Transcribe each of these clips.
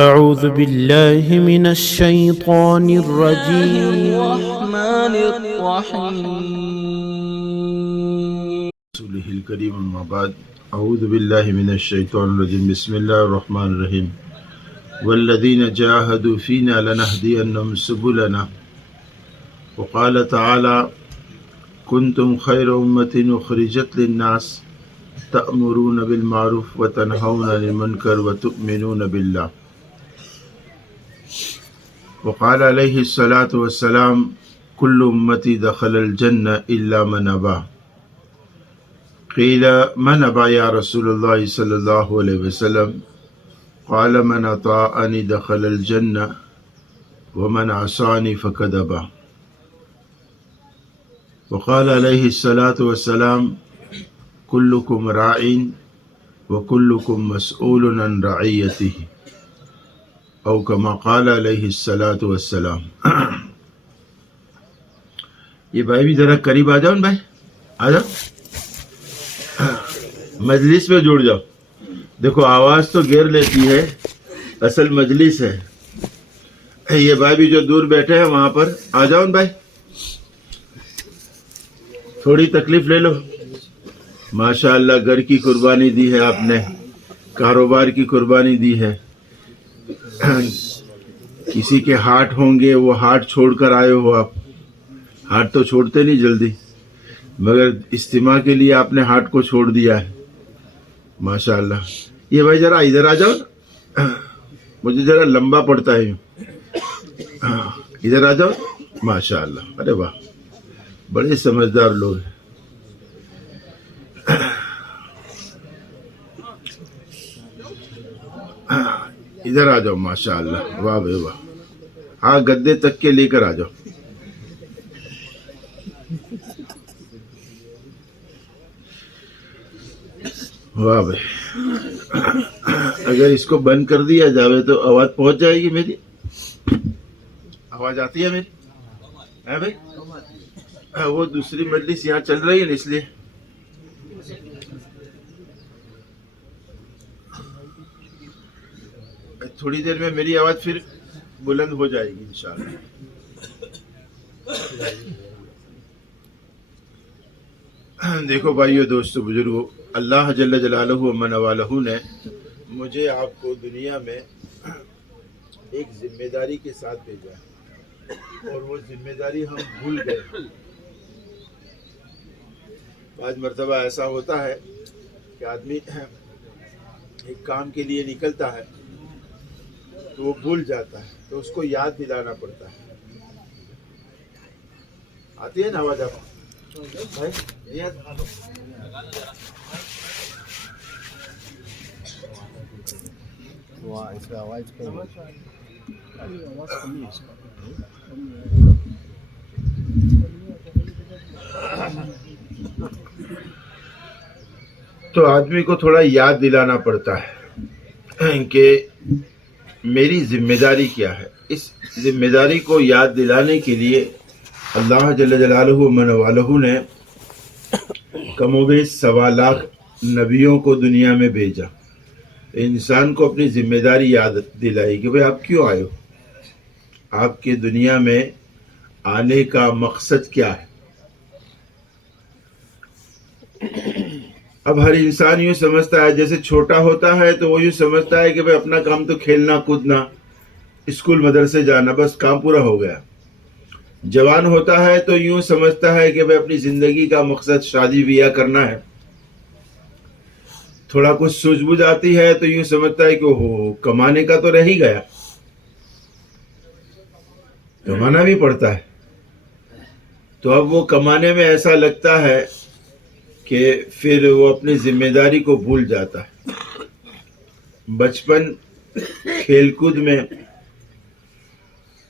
أعوذ بالله من الشيطان الرجيم. الرحمن الرحيم. رسوله الكريم أما بعد أعوذ بالله من الشيطان الرجيم بسم الله الرحمن الرحيم والذين جاهدوا فينا لنهدينهم سبلنا وقال تعالى كنتم خير أمة أخرجت للناس تأمرون بالمعروف وتنهون عن المنكر وتؤمنون بالله وقال عليه الصلاة والسلام كل أمتي دخل الجنة إلا من أبى قيل من أبى يا رسول الله صلى الله عليه وسلم قال من أطاعني دخل الجنة ومن عصاني فقد أبى وقال عليه الصلاة والسلام كلكم راع وكلكم مسؤول عن رعيته او كما قال علیہ الصلاۃ والسلام. یہ بھائی بھی ذرا قریب آ جاؤ بھائی، آ جاؤ مجلس میں جڑ جاؤ. دیکھو آواز تو گھیر لیتی ہے، اصل مجلس ہے. یہ بھائی بھی جو دور بیٹھے ہیں وہاں پر آ جاؤ بھائی، تھوڑی تکلیف لے لو. ماشاء اللہ گھر کی قربانی دی ہے آپ نے، کاروبار کی قربانی دی ہے. کسی کے ہارٹ ہوں گے، وہ ہارٹ چھوڑ کر آئے ہو. آپ ہارٹ تو چھوڑتے نہیں جلدی، مگر اجتماع کے لیے آپ نے ہارٹ کو چھوڑ دیا ہے. ماشاء اللہ. یہ بھائی ذرا ادھر آ جاؤ، مجھے ذرا لمبا پڑتا ہے. ادھر آ جاؤ. ماشاء اللہ. ارے واہ، بڑے سمجھدار لوگ ہیں. ادھر آ جاؤ. ماشاء اللہ. واہ بھائی واہ. ہاں گدے تک کے لے کر آ جاؤ. واہ بھائی. اگر اس کو بند کر دیا جاوے تو آواز پہنچ جائے گی میری. آواز آتی ہے میری ہے بھائی؟ وہ دوسری مجلس یہاں چل رہی ہے نا، اس لیے. تھوڑی دیر میں میری آواز پھر بلند ہو جائے گی انشاءاللہ. دیکھو بھائیو دوستو بزرگو، اللہ جل جلالہ و من والہ نے مجھے آپ کو دنیا میں ایک ذمہ داری کے ساتھ بھیجا ہے، اور وہ ذمہ داری ہم بھول گئے. بعض مرتبہ ایسا ہوتا ہے کہ آدمی ایک کام کے لیے نکلتا ہے تو وہ بھول جاتا ہے، تو اس کو یاد دلانا پڑتا ہے. آتی ہے نا آواز آپ بھائی؟ نہیں آتی؟ تو آدمی کو تھوڑا یاد دلانا پڑتا ہے کہ میری ذمہ داری کیا ہے. اس ذمہ داری کو یاد دلانے کے لیے اللہ جل جلالہ و من والہ نے کم و بیش 1.25 لاکھ نبیوں کو دنیا میں بھیجا. انسان کو اپنی ذمہ داری یاد دلائی کہ بھئی آپ کیوں آئے ہو، آپ کے دنیا میں آنے کا مقصد کیا ہے. اب ہر انسان یوں سمجھتا ہے، جیسے چھوٹا ہوتا ہے تو وہ یوں سمجھتا ہے کہ بھئی اپنا کام تو کھیلنا کودنا، اسکول مدرسے جانا، بس کام پورا ہو گیا. جوان ہوتا ہے تو یوں سمجھتا ہے کہ بھئی اپنی زندگی کا مقصد شادی بیاہ کرنا ہے. تھوڑا کچھ سوجھ بوجھ آتی ہے تو یوں سمجھتا ہے کہ اوہ کمانے کا تو رہ ہی گیا، کمانا بھی پڑتا ہے. تو اب وہ کمانے میں ایسا لگتا ہے کہ پھر وہ اپنی ذمہ داری کو بھول جاتا ہے. بچپن کھیل کود میں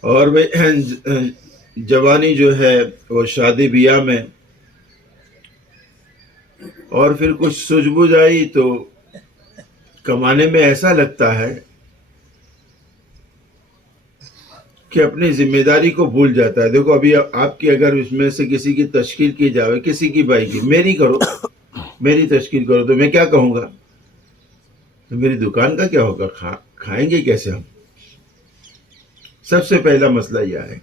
اور جوانی جو ہے وہ شادی بیاہ میں، اور پھر کچھ سوجھ بوجھ آئی تو کمانے میں ایسا لگتا ہے کہ اپنی ذمہ داری کو بھول جاتا ہے. دیکھو ابھی آپ کی اگر اس میں سے کسی کی تشکیل کی جائے، کسی کی بھائی کی، میری کرو، میری تشکیل کرو، تو میں کیا کہوں گا؟ تو میری دکان کا کیا ہوگا، کھائیں گے کیسے ہم؟ سب سے پہلا مسئلہ یہ ہے.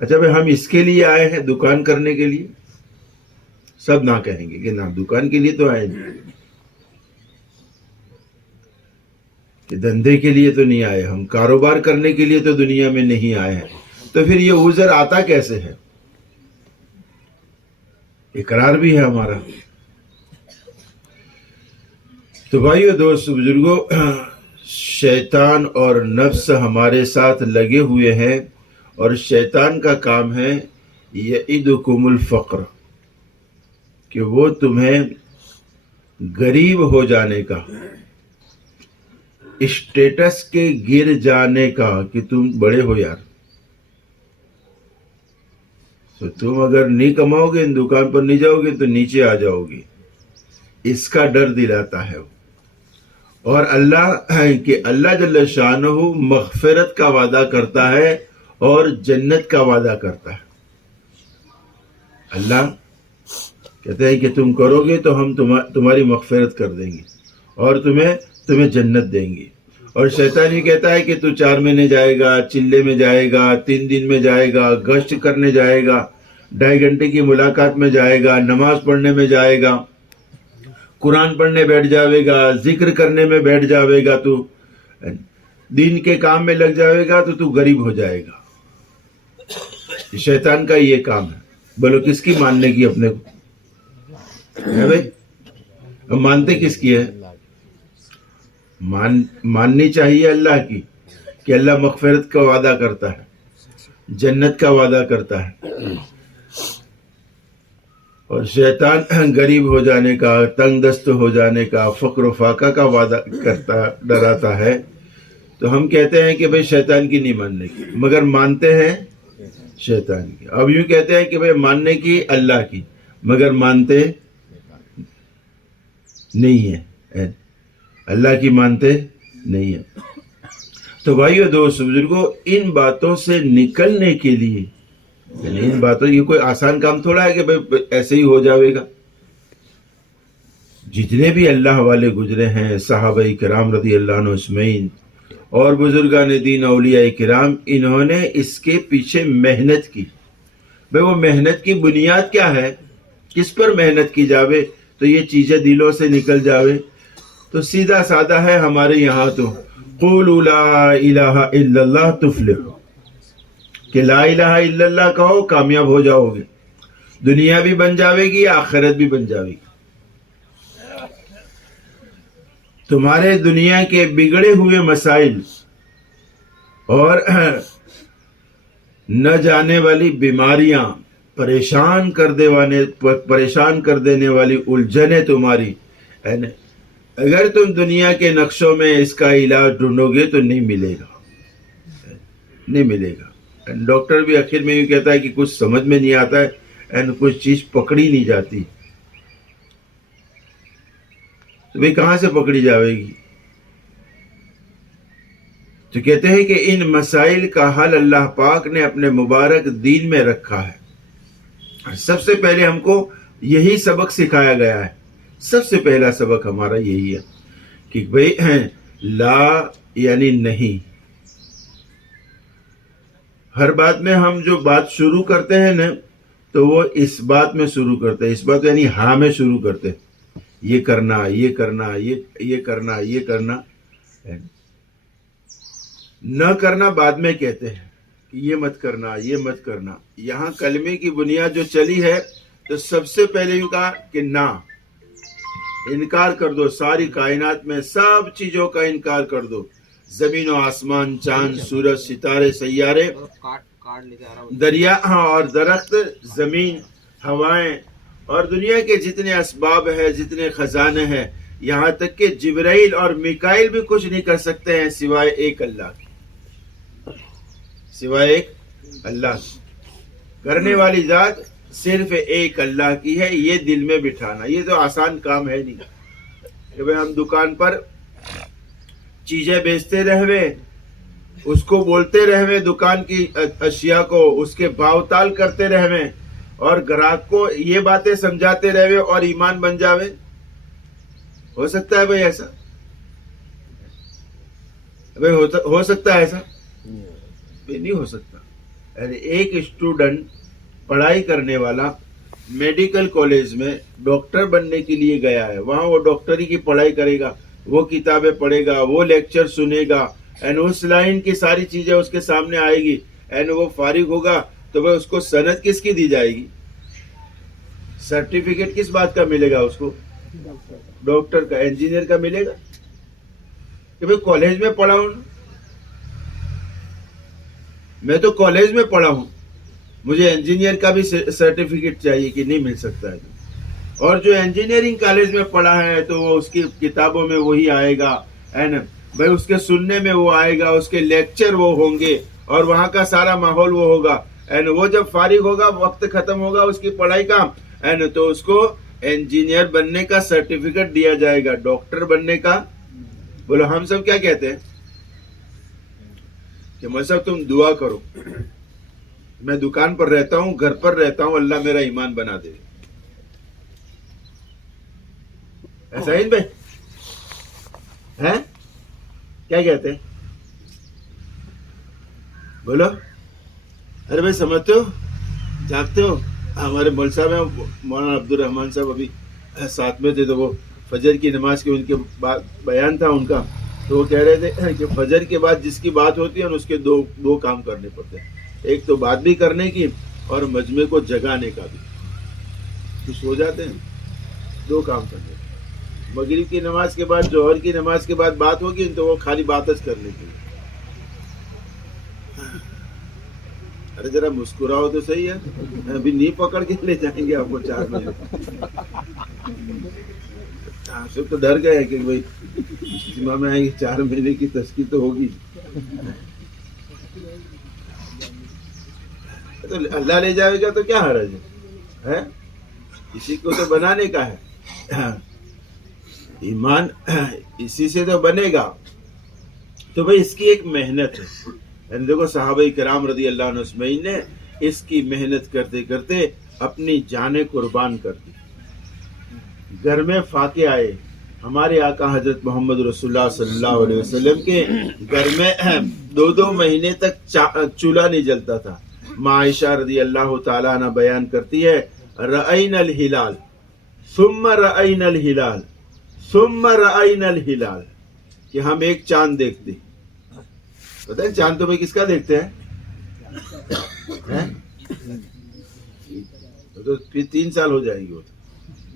اچھا بھائی ہم اس کے لیے آئے ہیں دکان کرنے کے لیے؟ سب نہ کہیں گے کہ نہ دکان کے لیے تو آئے نہیں, کہ دھندے کے لیے تو نہیں آئے ہم, کاروبار کرنے کے لیے تو دنیا میں نہیں آئے ہیں. تو پھر یہ عذر آتا کیسے ہے؟ اقرار بھی ہے ہمارا. تو بھائیو دوست بزرگوں, شیطان اور نفس ہمارے ساتھ لگے ہوئے ہیں, اور شیطان کا کام ہے یعدکم الفقر, کہ وہ تمہیں غریب ہو جانے کا, اسٹیٹس کے گر جانے کا, کہ تم بڑے ہو یار, تو تم اگر نہیں کماؤ گے, ان دکان پر نہیں جاؤ گے تو نیچے آ جاؤ گے, اس کا ڈر دلاتا ہے. اور اللہ جل شانہ مغفرت کا وعدہ کرتا ہے اور جنت کا وعدہ کرتا ہے. اللہ کہتے ہیں کہ تم کرو گے تو ہم تمہاری مغفرت کر دیں گے اور تمہیں جنت دیں گے. اور شیطان یہ کہتا ہے کہ تو 4 مہینے جائے گا, چلے میں جائے گا, 3 دن میں جائے گا, گشت کرنے جائے گا, 2.5 گھنٹے کی ملاقات میں جائے گا, نماز پڑھنے میں جائے گا, قرآن پڑھنے بیٹھ جاوے گا, ذکر کرنے میں بیٹھ جاوے گا, تو دین کے کام میں لگ جاوے گا, تو غریب ہو جائے گا. شیطان کا یہ کام ہے. بولو کس کی ماننے کی اپنے کو ہے بھائی؟ ہم مانتے کس کی ہے؟ ماننی چاہیے اللہ کی, کہ اللہ مغفرت کا وعدہ کرتا ہے, جنت کا وعدہ کرتا ہے, اور شیطان غریب ہو جانے کا, تنگ دست ہو جانے کا, فقر و فاقہ کا وعدہ کرتا, ڈراتا ہے. تو ہم کہتے ہیں کہ بھئی شیطان کی نہیں ماننے کی, مگر مانتے ہیں شیطان کی. اب یوں کہتے ہیں کہ بھئی ماننے کی اللہ کی, مگر مانتے نہیں ہیں, اللہ کی مانتے نہیں ہیں. تو بھائیو دوست بزرگوں, ان باتوں سے نکلنے کے لیے, ان باتوں, یہ کوئی آسان کام تھوڑا ہے کہ بھئی ایسے ہی ہو جاوے گا. جتنے بھی اللہ والے گزرے ہیں, صحابہ کرام رضی اللہ عنہ اجمعین اور بزرگان دین اولیاء کرام, انہوں نے اس کے پیچھے محنت کی. بھئی وہ محنت کی بنیاد کیا ہے؟ کس پر محنت کی جاوے تو یہ چیزیں دلوں سے نکل جاوے؟ تو سیدھا سادہ ہے ہمارے یہاں تو, قولوا لا الہ الا اللہ تفلحوا, کہ لا الہ الا اللہ کہو کامیاب ہو جاؤ گے, دنیا بھی بن جاوے گی, آخرت بھی بن جاوے گی. تمہارے دنیا کے بگڑے ہوئے مسائل اور نہ جانے والی بیماریاں, پریشان کر دینے والی الجھنیں تمہاری, اگر تم دنیا کے نقشوں میں اس کا علاج ڈھونڈو گے تو نہیں ملے گا, نہیں ملے گا. ڈاکٹر بھی آخر میں یہ کہتا ہے کہ کچھ سمجھ میں نہیں آتا ہے, کچھ چیز پکڑی نہیں جاتی. تو بھئی کہاں سے پکڑی جاوے گی؟ تو کہتے ہیں کہ ان مسائل کا حل اللہ پاک نے اپنے مبارک دین میں رکھا ہے. سب سے پہلے ہم کو یہی سبق سکھایا گیا ہے. سب سے پہلا سبق ہمارا یہی ہے کہ بھئی لا یعنی نہیں. ہر بات میں ہم جو بات شروع کرتے ہیں نا, تو وہ اس بات میں شروع کرتے ہیں, اس بات یعنی ہاں میں شروع کرتے ہیں, یہ کرنا, یہ کرنا, یہ کرنا, یہ کرنا. نہ کرنا بعد میں کہتے ہیں کہ یہ مت کرنا, یہ مت کرنا. یہاں کلمے کی بنیاد جو چلی ہے, تو سب سے پہلے یہ کہا کہ نہ, انکار کر دو. ساری کائنات میں سب چیزوں کا انکار کر دو. زمین و آسمان, چاند, سورج, ستارے, سیارے, دریا اور درخت, زمین, ہوائیں, اور دنیا کے جتنے اسباب ہیں, جتنے خزانے ہیں, یہاں تک کہ جبرائیل اور میکائیل بھی کچھ نہیں کر سکتے ہیں سوائے ایک اللہ کی, سوائے ایک اللہ کی. کرنے والی ذات صرف ایک اللہ کی ہے. یہ دل میں بٹھانا, یہ تو آسان کام ہے نہیں کہ بھئی ہم دکان پر چیزیں بیچتے رہوے, اس کو بولتے رہوے, دکان کی اشیاء کو اس کے بھاؤ تال کرتے رہوے, اور گراہک کو یہ باتیں سمجھاتے رہوے اور ایمان بن جاوے. ہو سکتا ہے بھئی ایسا؟ بھائی ہو سکتا ہے ایسا؟ نہیں ہو سکتا. یعنی ایک اسٹوڈنٹ پڑھائی کرنے والا میڈیکل کالج میں ڈاکٹر بننے کے لیے گیا ہے, وہاں وہ ڈاکٹری کی پڑھائی کرے گا, وہ کتابیں پڑھے گا, وہ لیکچر سنے گا, اینڈ اس لائن کی ساری چیزیں اس کے سامنے آئے گی, اینڈ وہ فارغ ہوگا تو وہ اس کو سند کس کی دی جائے گی؟ سرٹیفکیٹ کس بات کا ملے گا اس کو؟ ڈاکٹر کا, انجینئر کا ملے گا کہ بھئی کالج میں پڑھا ہوں, میں تو کالج میں پڑھا ہوں, مجھے انجینئر کا بھی سرٹیفکیٹ چاہیے کہ نہیں مل سکتا ہے. اور جو انجینئرنگ کالج میں پڑھا ہے تو وہ اس کی کتابوں میں وہی آئے گا, بھائی اس کے سننے میں وہ آئے گا, اس کے لیکچر وہ ہوں گے, اور وہاں کا سارا ماحول وہ ہوگا, وہ جب فارغ ہوگا, وقت ختم ہوگا اس کی پڑھائی کا, تو اس کو انجینئر بننے کا سرٹیفکیٹ دیا جائے گا, ڈاکٹر بننے کا. بولو ہم سب کیا کہتے ہیں کہ مول صاحب تم دعا کرو, میں دکان پر رہتا ہوں, گھر پر رہتا ہوں, اللہ میرا ایمان بنا دے. ایسا ہی بھائی ہیں, کیا کہتے ہیں؟ بولو. ارے بھائی سمجھتے ہو, جانتے ہو, ہمارے مول صاحب ہیں مولانا عبد الرحمان صاحب, ابھی ساتھ میں تھے, تو وہ فجر کی نماز کے ان کے بیان تھا ان کا, تو وہ کہہ رہے تھے کہ فجر کے بعد جس کی بات ہوتی ہے اس کے دو کام کرنے پڑتے ہیں, ایک تو بات بھی کرنے کی اور مجمع کو جگانے کا بھی. کچھ ہو جاتے ہیں, دو کام کرنے. مغرب کی نماز کے بعد, جوہر کی نماز کے بعد بات ہوگی تو وہ خالی بات کرنے کی. ارے ذرا مسکراؤ تو صحیح ہے, ابھی نہیں پکڑ کے لے جائیں گے آپ کو 4 مہینے. آپ سب تو ڈر گئے کہ بھائی اجتماع میں آئیں گے 4 مہینے کی تشکیل تو ہوگی. تو اللہ لے جائے گا تو کیا حرج ہے, اسی کو تو بنانے کا ہے. ایمان اسی سے تو بنے گا. تو بھئی اس کی ایک محنت ہے. دیکھو صحابہ کرام رضی اللہ عنہ اجمعین نے اس کی محنت کرتے کرتے اپنی جانیں قربان کر دی. گھر میں فاقے آئے. ہمارے آقا حضرت محمد رسول اللہ صلی اللہ علیہ وسلم کے گھر میں 2 مہینے تک چولہا نہیں جلتا تھا. ماں عائشہ رضی اللہ تعالیٰ عنہ بیان کرتی ہے, رأینا الہلال ثم رأینا الہلال ثم رأینا الہلال, کہ ہم ایک چاند دیکھتے. پتہ ہے چاند تو بھائی کس کا دیکھتے ہیں؟ تو پھر 3 سال ہو جائیں گے.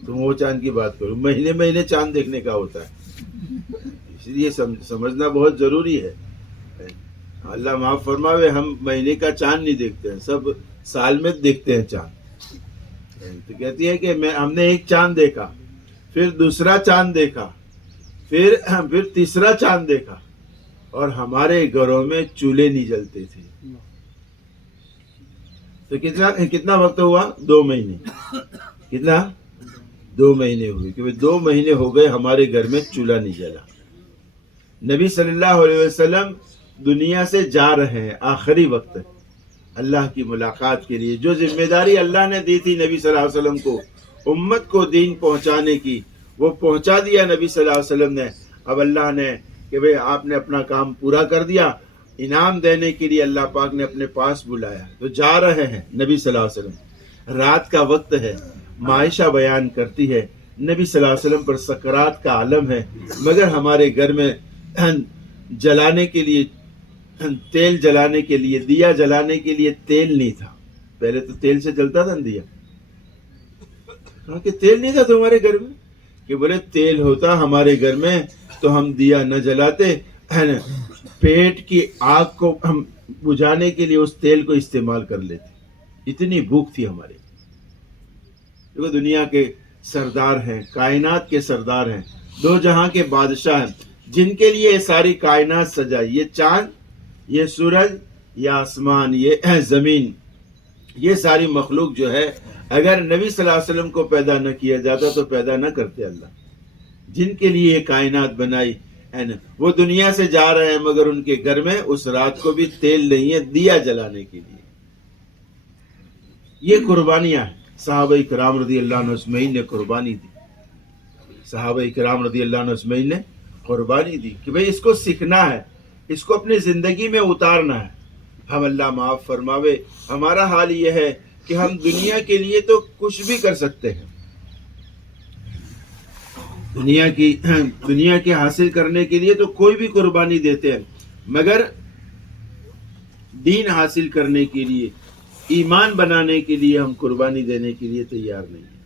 تم وہ چاند کی بات کرو, مہینے مہینے چاند دیکھنے کا ہوتا ہے. اس لیے سمجھنا بہت ضروری ہے. اللہ معاف فرماوے, ہم مہینے کا چاند نہیں دیکھتے ہیں, سب سال میں دیکھتے ہیں چاند. تو کہتی ہے کہ ہم نے ایک چاند دیکھا, پھر دوسرا چاند دیکھا, پھر تیسرا چاند دیکھا, اور ہمارے گھروں میں چولہے نہیں جلتے تھے. تو کتنا وقت ہوا؟ 2 مہینے. کتنا؟ 2 مہینے ہوئے کہ 2 مہینے ہو گئے ہمارے گھر میں چولہا نہیں جلا. نبی صلی اللہ علیہ وسلم دنیا سے جا رہے ہیں, آخری وقت اللہ کی ملاقات کے لیے. جو ذمہ داری اللہ نے دی تھی نبی صلی اللہ علیہ وسلم کو, امت کو دین پہنچانے کی, وہ پہنچا دیا نبی صلی اللہ علیہ وسلم نے. اب اللہ نے کہ بھئی آپ نے اپنا کام پورا کر دیا, انعام دینے کے لیے اللہ پاک نے اپنے پاس بلایا. تو جا رہے ہیں نبی صلی اللہ علیہ وسلم. رات کا وقت ہے. عائشہ بیان کرتی ہے نبی صلی اللہ علیہ وسلم پر سکرات کا عالم ہے, مگر ہمارے گھر میں جلانے کے لیے, تیل جلانے کے لیے, دیا جلانے کے لیے تیل نہیں تھا. پہلے تو تیل سے جلتا تھا دیا, کہا کہ تیل نہیں تھا تمہارے گھر میں؟ کہ بولے تیل ہوتا ہمارے گھر میں تو ہم دیا نہ جلاتے, پیٹ کی آگ کو ہم بجھانے کے لیے اس تیل کو استعمال کر لیتے. اتنی بھوک تھی ہمارے. دیکھو دنیا کے سردار ہیں, کائنات کے سردار ہیں, 2 جہاں کے بادشاہ ہیں, جن کے لیے یہ ساری کائنات سجائی. یہ چاند, یہ سورج, یہ آسمان, یہ زمین, یہ ساری مخلوق جو ہے, اگر نبی صلی اللہ علیہ وسلم کو پیدا نہ کیا جاتا تو پیدا نہ کرتے اللہ. جن کے لیے یہ کائنات بنائی ہے نا, وہ دنیا سے جا رہے ہیں, مگر ان کے گھر میں اس رات کو بھی تیل نہیں ہے دیا جلانے کے لیے. یہ قربانیاں ہیں. صحابہ کرام رضی اللہ عنہ اجمعین نے قربانی دی. صحابہ کرام رضی اللہ عنہ اجمعین نے قربانی دی کہ بھئی اس کو سیکھنا ہے. اس کو اپنی زندگی میں اتارنا ہے. ہم اللہ معاف فرماوے ہمارا حال یہ ہے کہ ہم دنیا کے لیے تو کچھ بھی کر سکتے ہیں، دنیا کے حاصل کرنے کے لیے تو کوئی بھی قربانی دیتے ہیں، مگر دین حاصل کرنے کے لیے، ایمان بنانے کے لیے ہم قربانی دینے کے لیے تیار نہیں ہیں.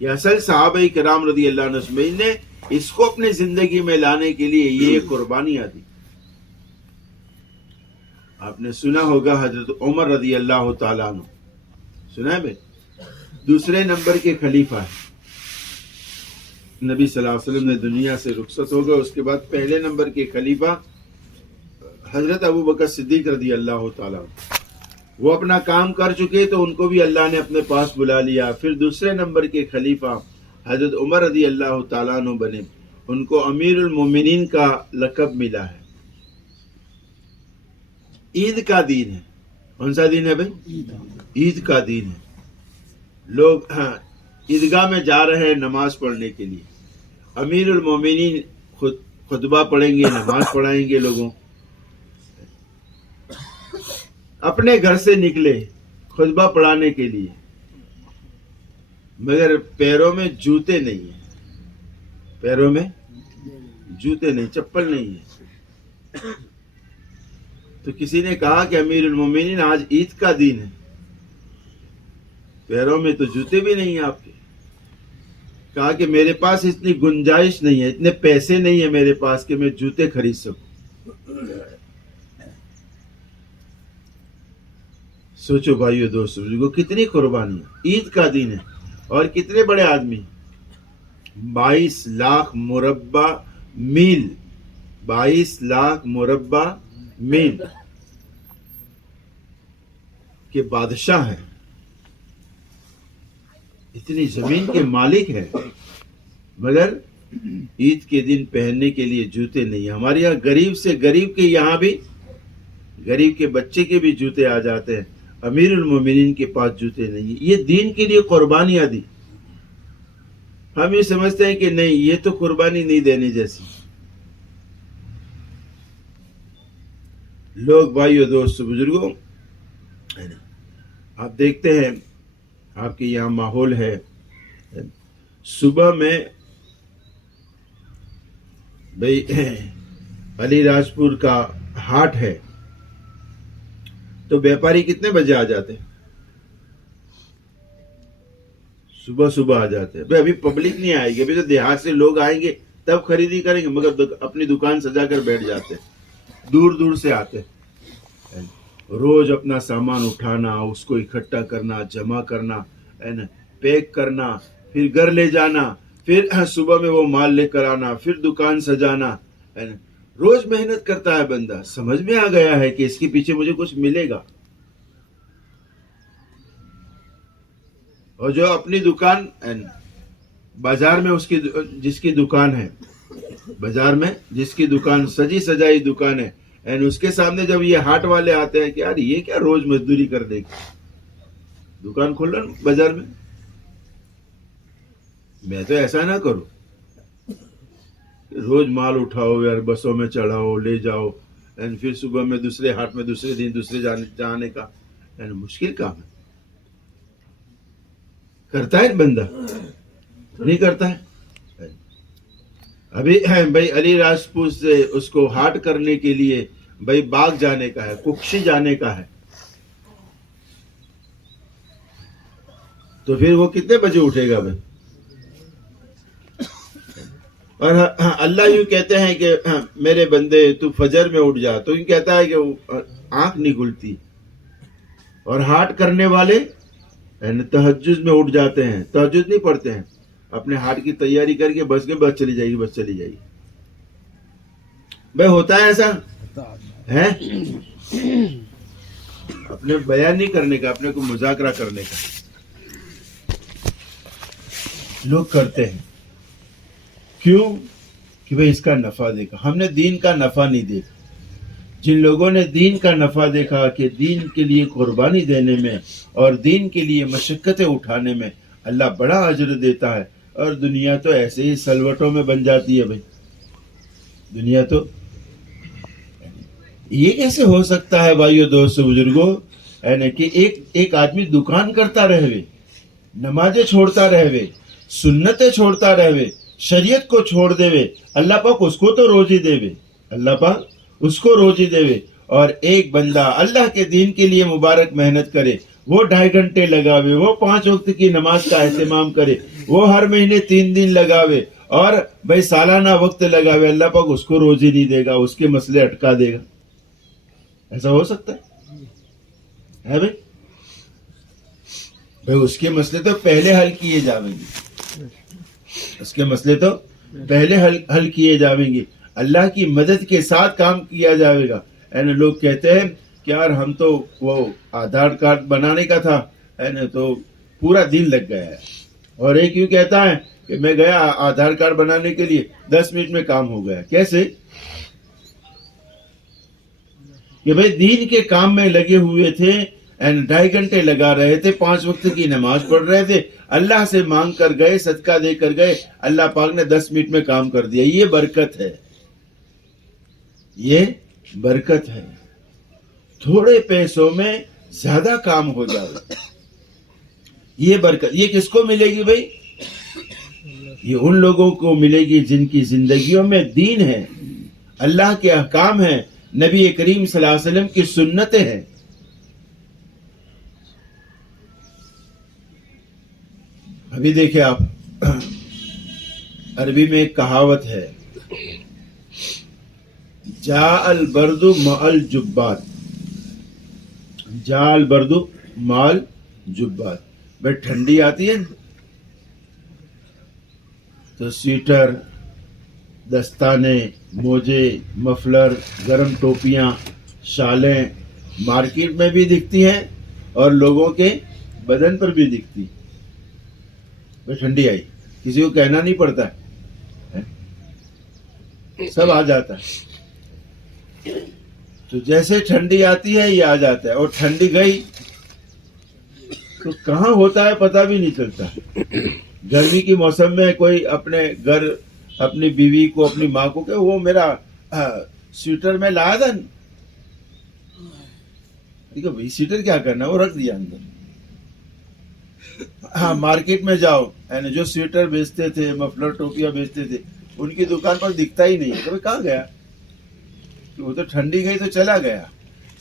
یہ اصل صحابہ کرام رضی اللہ عنہ اجمعین نے اس کو اپنے زندگی میں لانے کے لیے یہ قربانیاں دی. آپ نے سنا ہوگا حضرت عمر رضی اللہ تعالیٰ عنہ، سنا ہے بھائی، دوسرے نمبر کے خلیفہ ہیں. نبی صلی اللہ علیہ وسلم نے دنیا سے رخصت ہو گئے، اس کے بعد پہلے نمبر کے خلیفہ حضرت ابو بکر صدیق رضی اللہ تعالیٰ عنہ، وہ اپنا کام کر چکے تو ان کو بھی اللہ نے اپنے پاس بلا لیا. پھر دوسرے نمبر کے خلیفہ حضرت عمر رضی اللہ تعالیٰ عنہ بنے، ان کو امیر المومنین کا لقب ملا ہے. عید کا دین ہے. کون سا دین ہے بھائی؟ عید کا دین ہے. لوگ عیدگاہ میں جا رہے ہیں نماز پڑھنے کے لیے. امیر المومنین خطبہ پڑھیں گے، نماز پڑھائیں گے لوگوں. اپنے گھر سے نکلے خطبہ پڑھانے کے لیے، مگر پیروں میں جوتے نہیں ہیں، پیروں میں جوتے نہیں، چپل نہیں ہے. تو کسی نے کہا کہ امیر المومنین آج عید کا دن ہے، پیروں میں تو جوتے بھی نہیں ہیں آپ کے. کہا کہ میرے پاس اتنی گنجائش نہیں ہے، اتنے پیسے نہیں ہیں میرے پاس کہ میں جوتے خرید سکوں. سوچو بھائیو دوستو، کتنی قربانی. عید کا دن ہے اور کتنے بڑے آدمی، 22 لاکھ مربع میل، 22 لاکھ مربع میل کے بادشاہ ہیں، اتنی زمین کے مالک ہیں، مگر عید کے دن پہننے کے لیے جوتے نہیں. ہمارے یہاں غریب سے غریب کے یہاں بھی، غریب کے بچے کے بھی جوتے آ جاتے ہیں، امیر المومنین کے پاس جوتے نہیں ہیں. یہ دین کے لیے قربانیاں دی. ہم یہ سمجھتے ہیں کہ نہیں، یہ تو قربانی نہیں دینے جیسی. لوگ بھائیو دوستو بزرگوں، آپ دیکھتے ہیں آپ کے یہاں ماحول ہے، صبح میں بھائی علی راجپور کا ہاٹ ہے تو بیپاری کتنے بجے آ جاتے ہیں؟ صبح صبح آ جاتے ہیں. بھائی ابھی پبلک نہیں آئے گی، ابھی تو دیہات سے لوگ آئیں گے تب خریدی کریں گے، مگر اپنی دکان سجا کر بیٹھ جاتے ہیں. دور دور سے آتے ہیں، روز اپنا سامان اٹھانا، اس کو اکٹھا کرنا، جمع کرنا، پیک کرنا، پھر گھر لے جانا، پھر صبح میں وہ مال لے کر آنا، پھر دکان سجانا. روز محنت کرتا ہے بندہ. سمجھ میں آ گیا ہے کہ اس کے پیچھے مجھے کچھ ملے گا. اور جو اپنی دکان بازار میں اس کی جس کی دکان ہے، بازار میں جس کی دکان سجی سجائی دکان ہے، اس کے سامنے جب یہ ہاٹ والے آتے ہیں کہ یار یہ کیا روز مزدوری کر دے گی، دکان کھول رہا بازار میں. میں تو ایسا نہ کروں، روز مال اٹھاؤ یار، بسوں میں چڑھاؤ، لے جاؤ، پھر صبح میں دوسرے ہاٹ میں، دوسرے دن دوسرے جانے کا مشکل کام ہے. کرتا ہے بندہ؟ نہیں کرتا ہے. ابھی بھائی علی راجپور سے اس کو ہاٹ کرنے کے لیے بھائی باغ جانے کا ہے، ککشی جانے کا ہے، تو پھر وہ کتنے بجے اٹھے گا بھائی؟ اور اللہ یوں کہتے ہیں کہ میرے بندے تو فجر میں اٹھ جا، تو یوں کہتا ہے کہ آنکھ نہیں کھلتی. اور ہاٹ کرنے والے تہجد میں اٹھ جاتے ہیں، تہجد نہیں پڑھتے ہیں، اپنے ہاٹ کی تیاری کر کے بس چلی جائے گی، بس چلی جائے گی. بھائی ہوتا ہے ایسا ہے؟ اپنے بیان نہیں کرنے کا، اپنے کو مذاکرہ کرنے کا. لوگ کرتے ہیں کیوں؟ کہ بھئی اس کا نفع دیکھا. ہم نے دین کا نفع نہیں دیکھا. جن لوگوں نے دین کا نفع دیکھا کہ دین کے لیے قربانی دینے میں اور دین کے لیے مشقتیں اٹھانے میں اللہ بڑا اجر دیتا ہے، اور دنیا تو ایسے ہی سلوٹوں میں بن جاتی ہے. بھائی دنیا تو یہ کیسے ہو سکتا ہے بھائیو دوستو بزرگوں ہے نا کہ ایک آدمی دکان کرتا رہے، نمازیں چھوڑتا رہے، سنتیں چھوڑتا رہے، شریعت کو چھوڑ دے، اللہ پاک اس کو تو روزی دے، اللہ پاک اس کو روزی دے، اور ایک بندہ اللہ کے دین کے لیے مبارک محنت کرے، وہ 2.5 گھنٹے لگاوے، وہ 5 وقت کی نماز کا اہتمام کرے، وہ ہر مہینے 3 دن لگاوے، اور بھائی سالانہ وقت لگاوے، اللہ پاک اس کو روزی نہیں دے گا، اس کے مسئلے اٹکا دے گا؟ ایسا ہو سکتا ہے بھائی؟ اس کے مسئلے تو پہلے حل کیے جاویں گے، اس کے مسئلے تو پہلے حل کیے جاویں گے، اللہ کی مدد کے ساتھ کام کیا جاوے گا۔ لوگ کہتے ہیں کہ یار ہم تو وہ آدھار کارڈ بنانے کا تھا تو پورا دن لگ گیا ہے، اور ایک یوں کہتا ہے کہ میں گیا آدھار کارڈ بنانے کے لیے 10 منٹ میں کام ہو گیا۔ کیسے؟ کہ بھئی دین کے کام میں لگے ہوئے تھے، 2.5 گھنٹے لگا رہے تھے، 5 وقت کی نماز پڑھ رہے تھے، اللہ سے مانگ کر گئے، صدقہ دے کر گئے، اللہ پاک نے 10 منٹ میں کام کر دیا۔ یہ برکت ہے، یہ برکت ہے، تھوڑے پیسوں میں زیادہ کام ہو جائے، یہ برکت۔ یہ کس کو ملے گی بھائی؟ یہ ان لوگوں کو ملے گی جن کی زندگیوں میں دین ہے، اللہ کے احکام ہیں، نبی کریم صلی اللہ علیہ وسلم کی سنتیں ہیں۔ ابھی دیکھیں آپ، عربی میں ایک کہاوت ہے، جاء البرد مع الجبات، جاء البرد مع الجبات۔ بھائی ٹھنڈی آتی ہے تو سویٹر، دستانے، موجے، مفلر، گرم ٹوپیاں، شالیں مارکیٹ میں بھی دکھتی ہیں اور لوگوں کے بدن پر بھی دکھتی۔ بھائی ٹھنڈی آئی، کسی کو کہنا نہیں پڑتا ہے، سب آ جاتا ہے۔ تو جیسے ٹھنڈی آتی ہے یہ آ جاتا ہے، اور ٹھنڈی گئی تو کہاں ہوتا ہے پتہ بھی نہیں چلتا۔ گرمی کی موسم میں کوئی اپنے گھر اپنی بیوی کو، اپنی ماں کو کہ وہ میرا سویٹر میں لایا تھا، ٹھیک ہے بھائی سویٹر کیا کرنا، وہ رکھ دیا اندر۔ ہاں مارکیٹ میں جاؤ، جو سویٹر بیچتے تھے، مفلر ٹوپیاں بیچتے تھے، ان کی دکان پر دکھتا ہی نہیں ہے، کہ کہاں گیا، وہ تو ٹھنڈی گئی تو چلا گیا۔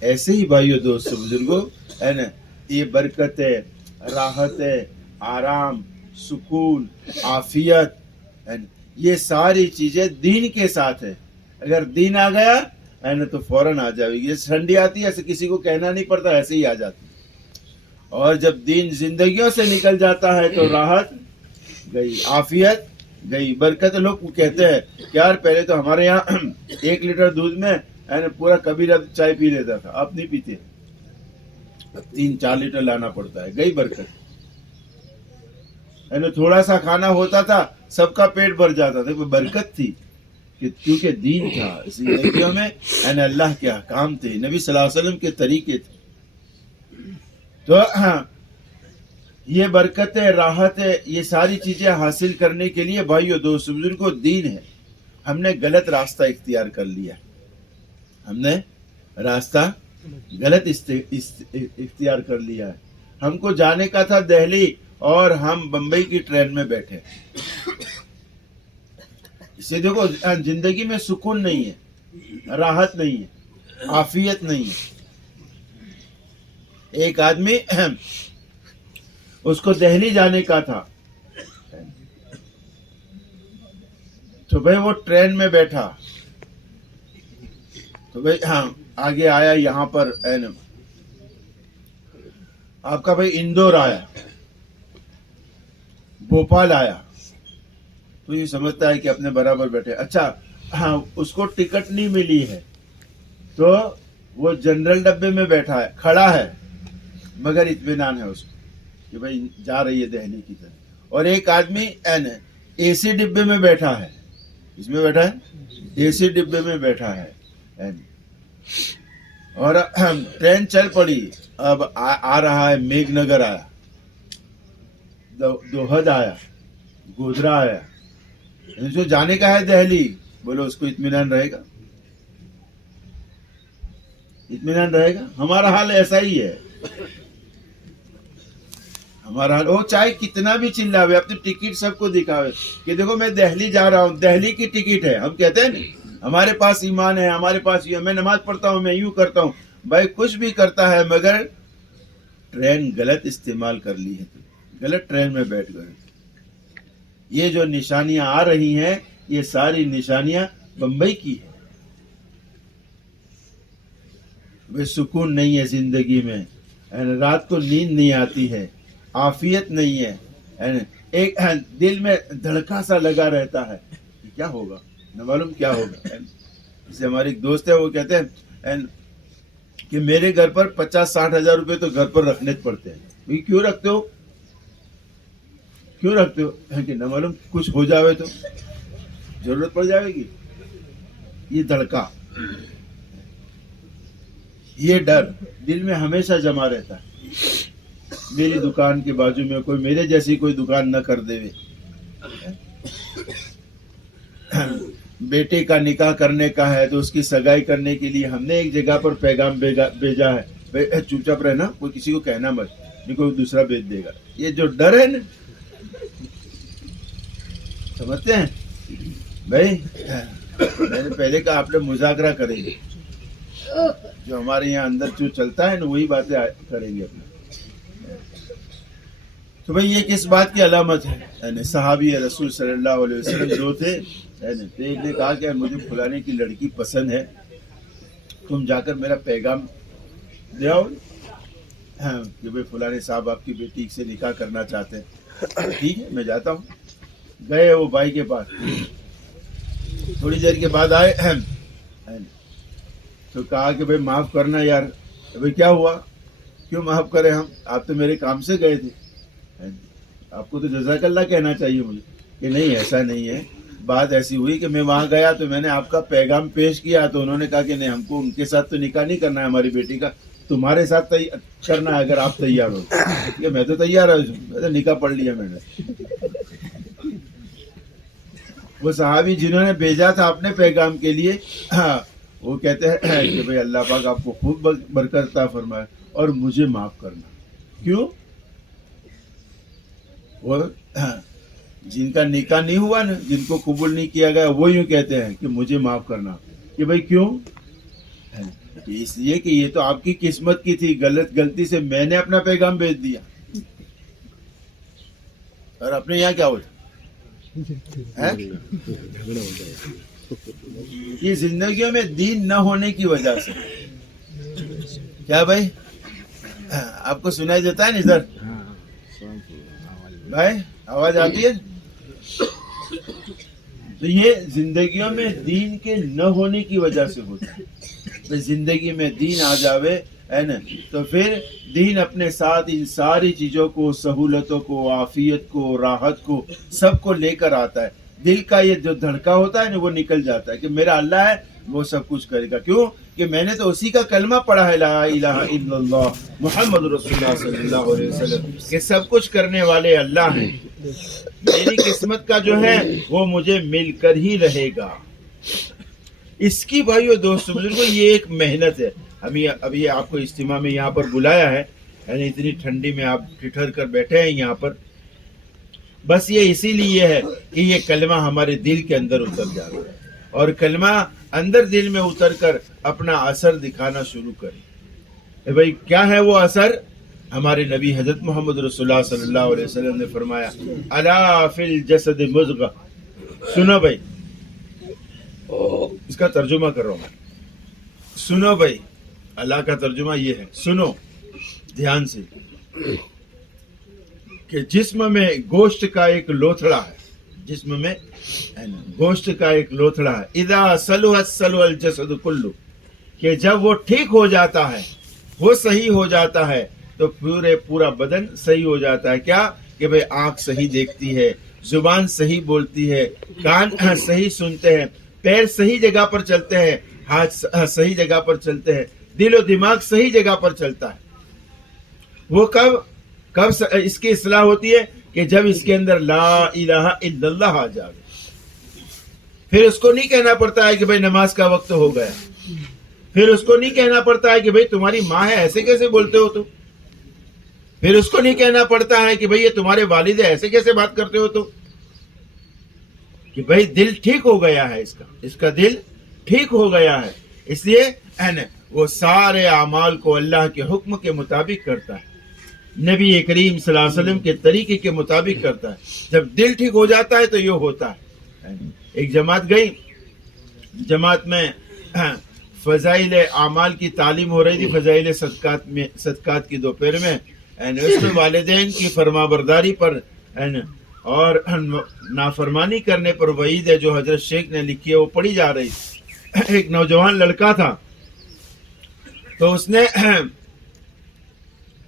ایسے ہی بھائیو دوستو بزرگوں ہے نا، یہ برکت ہے، راحت ہے، آرام، سکون، عافیت، یہ ساری چیزیں دین کے ساتھ ہے۔ اگر دین آ گیا ہے نا تو فوراً آ جائے گی۔ جیسے ٹھنڈی آتی ہے ایسے کسی کو کہنا نہیں پڑتا، ایسے ہی آ جاتی۔ اور جب دین زندگیوں سے نکل جاتا ہے تو راحت گئی، عافیت گئی، برکت۔ لوگ کہتے ہیں کہ یار پہلے تو ہمارے یہاں 1 لیٹر دودھ میں پورا کبیرہ چائے پی لیتا تھا، اب نہیں پیتے، 3-4 لیٹر لانا پڑتا ہے، گئی برکت۔ تھوڑا سا کھانا ہوتا تھا، سب کا پیٹ بھر جاتا تھا، برکت تھی، کیونکہ دین تھا زندگیوں میں، اللہ کے احکام تھے، نبی صلی اللہ علیہ وسلم کے طریقے تھے۔ تو یہ برکت ہے، راحت ہے، یہ ساری چیزیں حاصل کرنے کے لیے بھائیو دوستو بزرگوں دین ہے۔ ہم نے غلط راستہ اختیار کر لیا، ہم نے راستہ غلط اختیار کر لیا ہے۔ ہم کو جانے کا تھا دہلی اور ہم بمبئی کی ٹرین میں بیٹھے۔ اسے دیکھو زندگی میں سکون نہیں ہے، راحت نہیں ہے، عافیت نہیں ہے۔ ایک آدمی اس کو دہلی جانے کا تھا تو بھائی وہ ٹرین میں بیٹھا تو بھائی آگے آیا، یہاں پر آپ کا بھائی اندور آیا، بھوپال آیا، تو یہ سمجھتا ہے کہ اپنے برابر بیٹھے۔ اچھا اس کو ٹکٹ نہیں ملی ہے تو وہ جنرل ڈبے میں بیٹھا ہے، کھڑا ہے، مگر اطمینان ہے اس کو کہ بھائی جا رہی ہے دہلی کی طرف۔ اور ایک آدمی اے سی ڈبے میں بیٹھا ہے، اس میں بیٹھا ہے، اے سی ڈبے میں بیٹھا ہے، اور ٹرین چل پڑی۔ اب آ رہا ہے، میگھ نگر آیا، دوحد آیا، گودرا آیا، جو جانے کا ہے دہلی، بولو اس کو اطمینان رہے گا؟ اطمینان رہے گا؟ ہمارا حال ایسا ہی ہے. ہمارا حال وہ چاہے کتنا بھی چلاوے، اپنی ٹکٹ سب کو دکھاوے کہ دیکھو میں دہلی جا رہا ہوں، دہلی کی ٹکٹ ہے. ہم کہتے ہیں نا ہمارے پاس ایمان ہے، ہمارے پاس یہ، میں نماز پڑھتا ہوں، میں یوں کرتا ہوں. بھائی کچھ بھی کرتا ہے مگر ٹرین غلط استعمال کر لی ہے، غلط ٹرین میں بیٹھ گئے. یہ جو نشانیاں آ رہی ہیں یہ ساری نشانیاں بمبئی کی ہے. وہ سکون نہیں ہے زندگی میں، رات کو نیند نہیں آتی ہے، عافیت نہیں ہے، ایک دل میں دھڑکا سا لگا رہتا ہے کہ کیا ہوگا، نہ معلوم کیا ہوگا. جیسے ہمارے ایک دوست ہے وہ کہتے ہیں کہ میرے گھر پر 50-60 ہزار روپے تو گھر پر رکھنے پڑتے ہیں. کیوں رکھتے ہو؟ کیوں رکھتے ہو؟ کہ نہ معلوم کچھ ہو جاوے تو ضرورت پڑ جائے گی. یہ دھڑکا، یہ ڈر دل میں ہمیشہ جمع رہتا ہے. میری دکان کے بازو میں کوئی میرے جیسی کوئی دکان نہ کر دے. بیٹے کا نکاح کرنے کا ہے تو اس کی سگائی کرنے کے لیے ہم نے ایک جگہ پر پیغام بھیجا ہے، چپ چاپ رہنا، کوئی کسی کو کہنا مت، نہیں کوئی دوسرا بھیج دے گا. یہ جو ڈر ہے نا، سمجھتے ہیں بھائی؟ میں نے پہلے کہا آپ نے مذاکرہ کریں گے، جو ہمارے یہاں اندر جو چلتا ہے نا وہی باتیں کریں گے اپنا. تو بھائی یہ کس بات کی علامت ہے؟ یعنی صحابی رسول صلی اللہ علیہ وسلم جو تھے، ایک نے کہا کہ مجھے فلانے کی لڑکی پسند ہے، تم جا کر میرا پیغام دے آؤ کہ بھائی فلانے صاحب آپ کی بیٹی سے نکاح کرنا چاہتے ہیں. ٹھیک ہے میں جاتا ہوں. گئے وہ بھائی کے پاس، تھوڑی دیر کے بعد آئے تو کہا کہ بھائی معاف کرنا یار. بھائی کیا ہوا؟ کیوں معاف کریں ہم؟ آپ تو میرے کام سے گئے تھے، آپ کو تو جزاک اللہ کہنا چاہیے مجھے. کہ نہیں ایسا نہیں ہے، بات ایسی ہوئی کہ میں وہاں گیا تو میں نے آپ کا پیغام پیش کیا تو انہوں نے کہا کہ نہیں ہم کو ان کے ساتھ تو نکاح نہیں کرنا ہے ہماری بیٹی کا، تمہارے ساتھ کرنا ہے اگر آپ تیار ہو. کہ میں تو تیار ہوں، نکاح پڑھ لیا میں نے. وہ صحابی جنہوں نے بھیجا تھا اپنے پیغام کے لیے، وہ کہتے ہیں کہ بھئی اللہ پاک آپ کو خوب برکت عطا فرمائے اور مجھے معاف کرنا. کیوں؟ وہ جن کا نکاح نہیں ہوا نا، جن کو قبول نہیں کیا گیا، وہ یوں کہتے ہیں کہ مجھے معاف کرنا. کہ بھئی کیوں؟ اس لیے کہ یہ تو آپ کی قسمت کی تھی، غلطی سے میں نے اپنا پیغام بھیج دیا. اور اپنے یہاں کیا ہوتا یہ زندگیوں میں دین نہ ہونے کی وجہ سے. کیا بھائی آپ کو سنائی دیتا ہے نا ادھر؟ بھائی آواز آتی ہے؟ تو یہ زندگیوں میں دین کے نہ ہونے کی وجہ سے ہوتا ہے. زندگی میں دین آ جاوے ہے نا تو پھر دین اپنے ساتھ ان ساری چیزوں کو، سہولتوں کو، عافیت کو، راحت کو، سب کو لے کر آتا ہے. دل کا یہ جو دھڑکا ہوتا ہے نا وہ نکل جاتا ہے کہ میرا اللہ ہے وہ سب کچھ کرے گا. کیوں کہ میں نے تو اسی کا کلمہ پڑھا ہے، لا الہ الا اللہ محمد رسول اللہ صلی اللہ علیہ وسلم، کہ سب کچھ کرنے والے اللہ ہیں. میری قسمت کا جو ہے وہ مجھے مل کر ہی رہے گا. اس کی بھائیو دوستو بزرگوں یہ ایک محنت ہے. ابھی آپ کو اجتماع میں یہاں پر بلایا ہے، یعنی اتنی ٹھنڈی میں آپ ٹھٹھر کر بیٹھے ہیں یہاں پر، بس یہ اسی لیے ہے کہ یہ کلمہ ہمارے دل کے اندر اتر جائے اور کلمہ اندر دل میں اتر کر اپنا اثر دکھانا شروع کرے. بھائی کیا ہے وہ اثر؟ ہمارے نبی حضرت محمد رسول اللہ صلی اللہ علیہ وسلم نے فرمایا الا فی الجسد مضغہ. سنو بھائی، اس کا ترجمہ کر رہا ہوں میں. سنو بھائی، اللہ کا ترجمہ یہ ہے، سنو دھیان سے، کہ جسم میں گوشت کا ایک لوتھڑا ہے، جسم میں گوشت کا ایک لوتھڑا ہے. اذا صلحت صلح الجسد کلہ، کہ جب وہ ٹھیک ہو جاتا ہے، وہ صحیح ہو جاتا ہے تو پورا بدن صحیح ہو جاتا ہے. کیا کہ بھئی آنکھ صحیح دیکھتی ہے، زبان صحیح بولتی ہے، کان صحیح سنتے ہیں، پیر صحیح جگہ پر چلتے ہیں، ہاتھ صحیح جگہ پر چلتے ہیں، دل و دماغ صحیح جگہ پر چلتا ہے. وہ کب اس کی اصلاح ہوتی ہے؟ کہ جب اس کے اندر لا الہ الا اللہ آ جائے. پھر اس کو نہیں کہنا پڑتا ہے کہ بھئی نماز کا وقت ہو گیا. پھر اس کو نہیں کہنا پڑتا ہے کہ بھئی تمہاری ماں ہے ایسے کیسے بولتے ہو تم، پھر اس کو نہیں کہنا پڑتا ہے کہ بھئی یہ تمہارے والد ہے ایسے کیسے بات کرتے ہو تم، کہ بھئی دل ٹھیک ہو گیا ہے اس کا دل ٹھیک ہو گیا ہے، اس لیے وہ سارے اعمال کو اللہ کے حکم کے مطابق کرتا ہے، نبی کریم صلی اللہ علیہ وسلم کے طریقے کے مطابق کرتا ہے. جب دل ٹھیک ہو جاتا ہے تو یہ ہوتا ہے. ایک جماعت گئی، جماعت میں فضائل اعمال کی تعلیم ہو رہی تھی، فضائل صدقات کی دوپہر میں، اس میں والدین کی فرما برداری پر اور نافرمانی کرنے پر وعید ہے جو حضرت شیخ نے لکھی ہے وہ پڑھی جا رہی. ایک نوجوان لڑکا تھا تو اس نے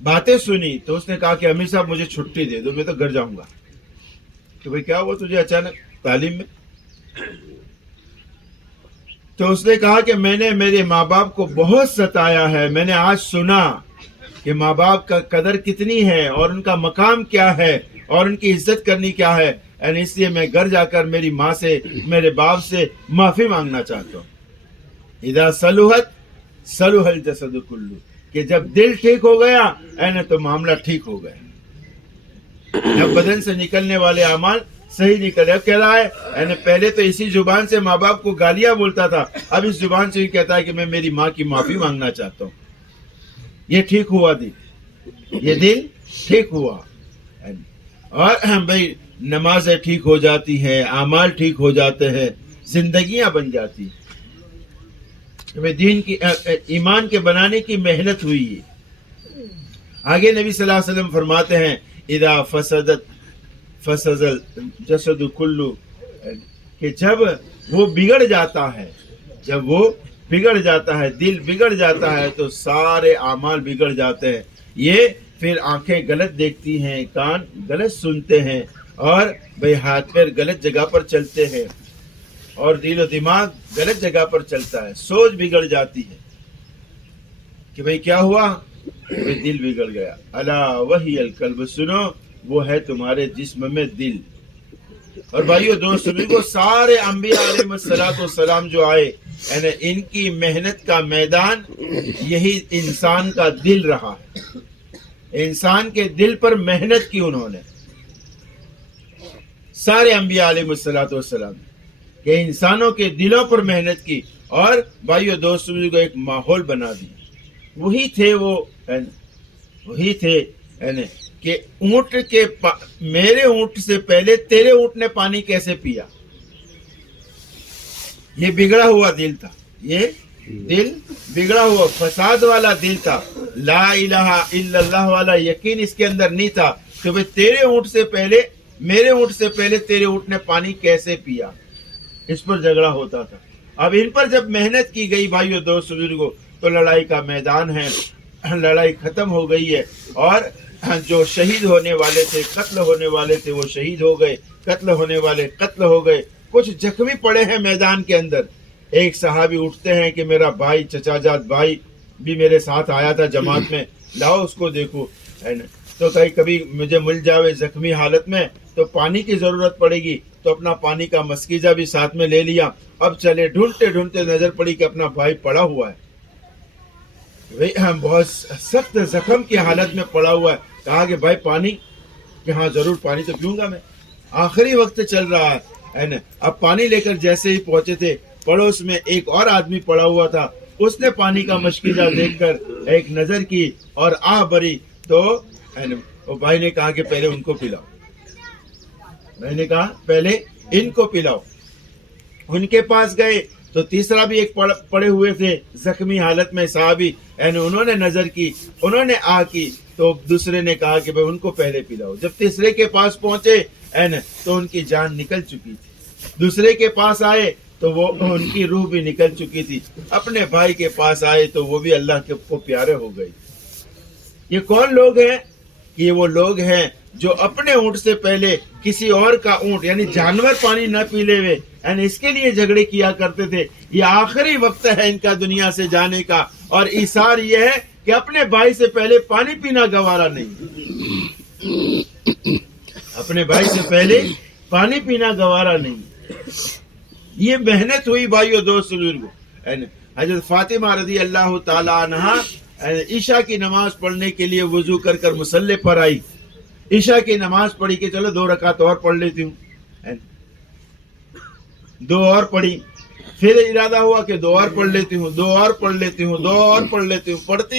باتیں سنی تو اس نے کہا کہ امیر صاحب مجھے چھٹی دے دو، میں تو گھر جاؤں گا. کہ بھئی کیا ہوا تجھے اچانک تعلیم میں؟ تو اس نے کہا کہ میں نے میرے ماں باپ کو بہت ستایا ہے، میں نے آج سنا کہ ماں باپ کا قدر کتنی ہے اور ان کا مقام کیا ہے اور ان کی عزت کرنی کیا ہے، اس لیے میں گھر جا کر میری ماں سے میرے باپ سے معافی مانگنا چاہتا ہوں. اذا صلحت صلح الجسد کلہ، کہ جب دل ٹھیک ہو گیا تو معاملہ ٹھیک ہو گیا. جب بدن سے نکلنے والے اعمال صحیح نکلے. اب کہہ رہا ہے پہلے تو اسی زبان سے ماں باپ کو گالیاں بولتا تھا، اب اس زبان سے ہی کہتا ہے کہ میں میری ماں کی معافی مانگنا چاہتا ہوں. یہ ٹھیک ہوا دل، یہ دل ٹھیک ہوا. اور بھائی نمازیں ٹھیک ہو جاتی ہیں، اعمال ٹھیک ہو جاتے ہیں، زندگیاں بن جاتی ہیں. دین کی ایمان کے بنانے کی محنت ہوئی ہے. آگے نبی صلی اللہ علیہ وسلم فرماتے ہیں اذا فسد الجسد کلو، کہ جب وہ بگڑ جاتا ہے، جب وہ بگڑ جاتا ہے، دل بگڑ جاتا ہے تو سارے اعمال بگڑ جاتے ہیں. یہ پھر آنکھیں غلط دیکھتی ہیں، کان غلط سنتے ہیں، اور بھئی ہاتھ پیر غلط جگہ پر چلتے ہیں، اور دل و دماغ غلط جگہ پر چلتا ہے، سوچ بگڑ جاتی ہے. کہ بھئی کیا ہوا؟ بھئی دل بگڑ گیا. الا وہی القلب، سنو وہ ہے تمہارے جسم میں دل. اور بھائیو دوستو کو سارے انبیاء علیہ السلام جو آئے ان کی محنت کا میدان یہی انسان کا دل رہا ہے. انسان کے دل پر محنت کی انہوں نے، سارے انبیاء علیہ السلام کہ انسانوں کے دلوں پر محنت کی، اور بھائیو دوستو کو ایک ماحول بنا دی. وہی تھے کہ اونٹ کے میرے اونٹ سے پہلے تیرے اونٹ نے پانی کیسے پیا. یہ بگڑا ہوا دل تھا، یہ دل بگڑا ہوا فساد والا دل تھا. لا الہ الا اللہ والا یقین اس کے اندر نہیں تھا کہ بھئی تیرے اونٹ سے پہلے میرے اونٹ سے پہلے تیرے اونٹ نے پانی کیسے پیا. اس پر جھگڑا ہوتا تھا. اب ان پر جب محنت کی گئی بھائیو دوست بزرگوں تو لڑائی کا میدان ہے، لڑائی ختم ہو گئی ہے، اور جو شہید ہونے والے تھے، قتل ہونے والے تھے، وہ شہید ہو گئے، قتل ہونے والے قتل ہو گئے، کچھ زخمی پڑے ہیں میدان کے اندر. ایک صحابی اٹھتے ہیں کہ میرا بھائی چچا جات بھائی بھی میرے ساتھ آیا تھا جماعت میں، لاؤ اس کو دیکھو. تو کبھی مجھے مل جاوے زخمی حالت میں تو پانی کی ضرورت پڑے گی، تو اپنا پانی کا مسکیزہ بھی ساتھ میں لے لیا. اب چلے ڈھونڈتے ڈھونڈتے نظر پڑی کہ اپنا بھائی پڑا ہوا ہے، بہت سخت زخم کی حالت میں پڑا ہوا ہے. کہا کہ بھائی پانی، کہ ہاں ضرور پانی تو پیوں گا میں، آخری وقت چل رہا ہے. اب پانی لے کر جیسے ہی پہنچے تھے، پڑوس میں ایک اور آدمی پڑا ہوا تھا، اس نے پانی کا مشکیزہ دیکھ کر ایک نظر کی اور آہ بری. تو بھائی نے کہا کہ پہلے ان کو پلاؤ. میں نے کہا پہلے ان کو پلاؤ. ان کے پاس گئے تو تیسرا بھی ایک پڑے ہوئے تھے زخمی حالت میں صحابی، انہوں نے نظر کی، انہوں نے آہ کی، تو دوسرے نے کہا کہ بھائی ان کو پہلے پلاؤ. جب تیسرے کے پاس پہنچے تو ان کی جان نکل چکی تھی. دوسرے کے پاس آئے تو وہ ان کی روح بھی نکل چکی تھی. اپنے بھائی کے پاس آئے تو وہ بھی اللہ کو پیارے ہو گئے. یہ کون لوگ ہیں؟ یہ وہ لوگ ہیں جو اپنے اونٹ سے پہلے کسی اور کا اونٹ یعنی جانور پانی نہ پی لے ہوئے اس کے لیے جھگڑے کیا کرتے تھے. یہ آخری وقت ہے ان کا دنیا سے جانے کا، اور ایثار یہ ہے کہ اپنے بھائی سے پہلے پانی پینا گوارا نہیں، اپنے بھائی سے پہلے پانی پینا گوارا نہیں. یہ محنت ہوئی بھائیو دوست بزرگوں. حضرت فاطمہ رضی اللہ تعالی عنہا عشاء کی نماز پڑھنے کے لیے وضو کر کر مصلی پر آئی. عشاء کی نماز پڑھی کہ چلو 2 رکعت اور پڑھ لیتی ہوں, 2 اور پڑھی. پھر ارادہ ہوا کہ 2 اور پڑھ لیتی ہوں, 2 اور پڑھ لیتی ہوں, 2 اور پڑھ لیتی ہوں. پڑھتی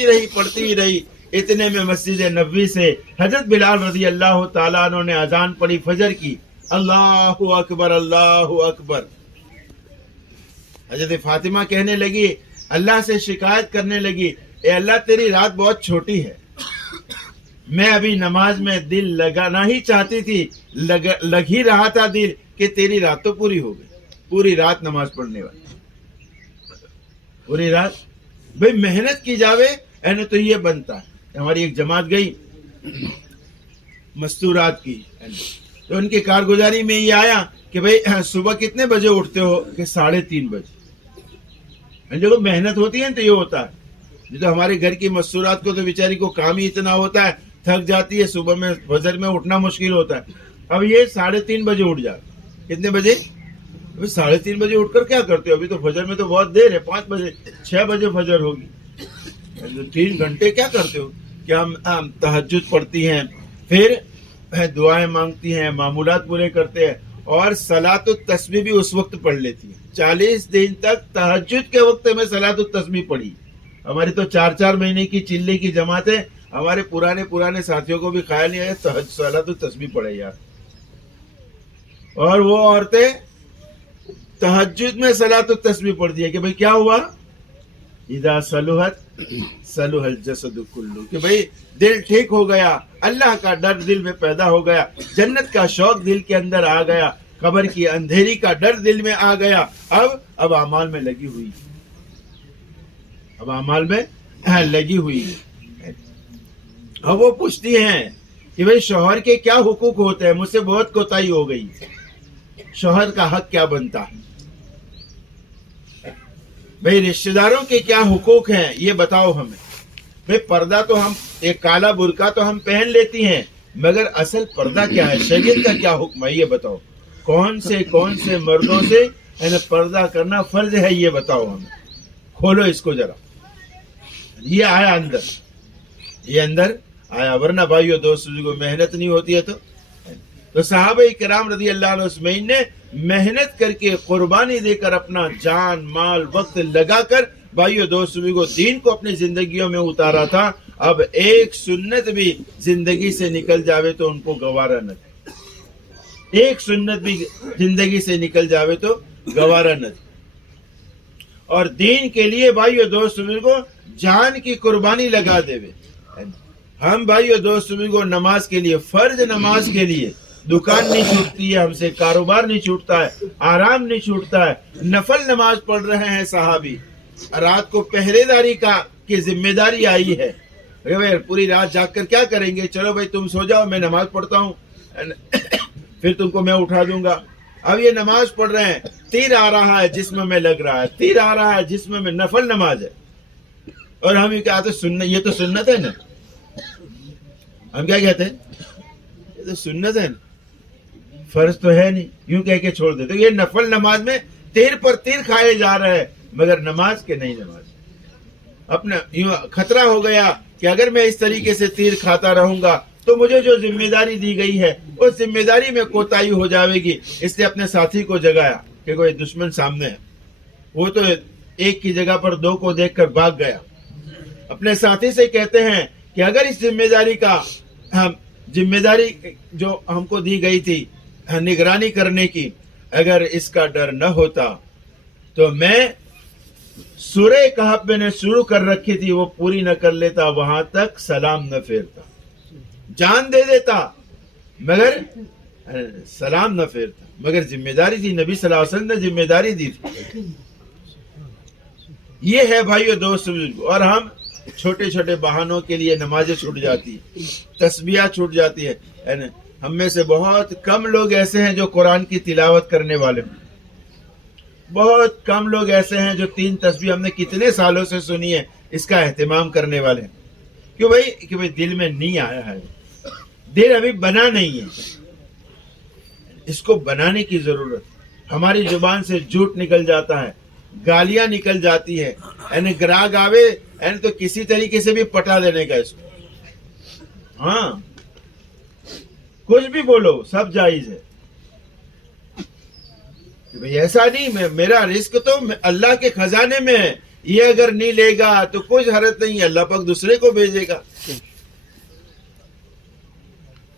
ہی رہی. اتنے میں مسجد نبوی سے حضرت بلال رضی اللہ تعالیٰ عنہ نے اذان پڑھی فجر کی. اللہ اکبر اللہ اکبر. حضرت فاطمہ کہنے لگی, اللہ سے شکایت کرنے لگی, اے اللہ تیری رات بہت چھوٹی ہے, میں ابھی نماز میں دل لگانا ہی چاہتی تھی, لگ ہی رہا تھا دل کہ تیری رات تو پوری ہو گئی. پوری رات نماز پڑھنے والی, پوری رات. بھئی محنت کی جاوے اینو تو یہ بنتا ہے. ہماری ایک جماعت گئی مستورات کی, تو ان کی کارگزاری میں یہ آیا کہ بھئی صبح کتنے بجے اٹھتے ہو؟ کہ 3:30 بجے. جو محنت ہوتی ہے تو یہ ہوتا ہے. یہ تو ہمارے گھر کی مستورات کو تو بیچاری کو کام ہی اتنا ہوتا ہے, تھک جاتی ہے, صبح میں فجر میں اٹھنا مشکل ہوتا ہے. اب یہ 3:30 بجے اٹھ جاتا. کتنے بجے؟ 3:30 بجے اٹھ کر کیا کرتے ہو؟ ابھی تو فجر میں تو بہت دیر ہے, 5 بجے 6 بجے فجر ہوگی. 3 گھنٹے کیا کرتے ہو؟ کہ ہم تہجد پڑھتی ہیں, پھر دعائیں مانگتی ہیں, معمولات پورے کرتے ہیں, اور صلاۃ التسبیح بھی اس وقت پڑھ لیتی ہیں. 40 دن تک تہجد کے وقت میں صلاۃ التسبیح پڑھی. ہماری تو 4 مہینے کی چلے کی جماعت ہے. ہمارے پرانے ساتھیوں کو بھی خیال نہیں آیا صلاۃ التسبیح پڑھے یار. اور وہ عورتیں تہجد میں صلاۃ التسبیح پڑھ دی ہے کہ بھئی کیا ہوا؟ اذا صلحت صلح الجسد کلہ, کہ بھئی دل ٹھیک ہو گیا, اللہ کا ڈر دل میں پیدا ہو گیا, جنت کا شوق دل کے اندر آ گیا, قبر کی اندھیری کا ڈر دل میں آ گیا. اب اعمال میں لگی ہوئی, اب اعمال میں لگی ہوئی. اب وہ پوچھتی ہیں کہ بھئی شوہر کے کیا حقوق ہوتے ہیں, مجھ سے بہت کوتاہی ہو گئی, شوہر کا حق کیا بنتا ہے؟ بھئی رشتہ داروں کے کیا حقوق ہیں یہ بتاؤ ہمیں. بھئی پردہ تو ہم, ایک کالا برقع تو ہم پہن لیتی ہیں, مگر اصل پردہ کیا ہے, شریعت کا کیا حکم ہے یہ بتاؤ. کون سے مردوں سے پردہ کرنا فرض ہے یہ بتاؤ ہمیں. کھولو اس کو ذرا. یہ آیا اندر, یہ اندر آیا. ورنہ بھائیو دوستو کو محنت نہیں ہوتی ہے تو صحابہ کرام رضی اللہ عنہ اجمعین نے محنت کر کے, قربانی دے کر, اپنا جان مال وقت لگا کر بھائیو دوستو کو دین کو اپنی زندگیوں میں اتارا تھا. اب ایک سنت بھی زندگی سے نکل جاوے تو ان کو گوارا نہ تھا. ایک سنت بھی زندگی سے نکل جاوے تو گوارا نہ تھا. اور دین کے لیے بھائیو دوستو کو جان کی قربانی لگا دے. ہم بھائیو دوستو کو نماز کے لیے, فرض نماز کے لیے دکان نہیں چھوٹتی ہے ہم سے, کاروبار نہیں چھوٹتا ہے, آرام نہیں چھوٹتا ہے. نفل نماز پڑھ رہے ہیں صحابی, رات کو پہرے داری کی ذمہ داری آئی ہے. پوری رات جاگ کر کیا کریں گے؟ چلو بھائی تم سو جاؤ, میں نماز پڑھتا ہوں, پھر تم کو میں اٹھا دوں گا. اب یہ نماز پڑھ رہے ہیں, تیر آ رہا ہے جسم میں لگ رہا ہے, تیر آ رہا ہے جسم میں, نفل نماز ہے. اور ہم یہ کہتے ہیں یہ تو سنت ہے نا. ہم کیا کہتے ہیں؟ یہ تو سنت ہے نا, فرض تو ہے نہیں, یوں کہہ کے چھوڑ دیتے. یہ نفل نماز میں تیر پر تیر کھائے جا رہے ہیں, مگر نماز کے نہیں. نماز اپنا یوں خطرہ ہو گیا کہ اگر میں اس طریقے سے تیر کھاتا رہوں گا تو مجھے جو ذمہ داری دی گئی ہے اس ذمہ داری میں کوتاہی ہو جاوے گی. اس لیے اپنے ساتھی کو جگایا کہ کوئی دشمن سامنے ہے. وہ تو ایک کی جگہ پر 2 کو دیکھ کر بھاگ گیا. اپنے ساتھی سے کہتے ہیں کہ اگر اس ذمہ داری جو ہم کو دی گئی تھی نگرانی کرنے کی, اگر اس کا ڈر نہ ہوتا تو میں سورہ کہف میں نے شروع کر رکھی تھی وہ پوری نہ کر لیتا, وہاں تک سلام نہ پھیرتا, جان دے دیتا مگر سلام نہ پھیرتا. مگر ذمہ داری تھی, نبی صلی اللہ علیہ وسلم نے ذمہ داری دی تھی. یہ ہے بھائیو دوست. اور ہم چھوٹے چھوٹے بہانوں کے لیے نمازیں چھوٹ جاتی ہیں, تسبیحات چھوٹ جاتی ہے. ہم میں سے بہت کم لوگ ایسے ہیں جو قرآن کی تلاوت کرنے والے ہیں. بہت کم لوگ ایسے ہیں جو 3 تسبیح ہم نے کتنے سالوں سے سنی ہے اس کا اہتمام کرنے والے ہیں. کیوں بھائی؟ کہ بھائی دل میں نہیں آیا ہے, دل ابھی بنا نہیں ہے. اس کو بنانے کی ضرورت. ہماری زبان سے جھوٹ نکل جاتا ہے, گالیاں نکل جاتی ہے، یعنی گراہک آوے یعنی تو کسی طریقے سے بھی پٹا دینے کا اس کو، ہاں کچھ بھی بولو سب جائز ہے کہ بھئی ایسا نہیں، میرا رزق تو اللہ کے خزانے میں ہے، یہ اگر نہیں لے گا تو کچھ حرج نہیں ہے، اللہ پاک دوسرے کو بھیجے گا،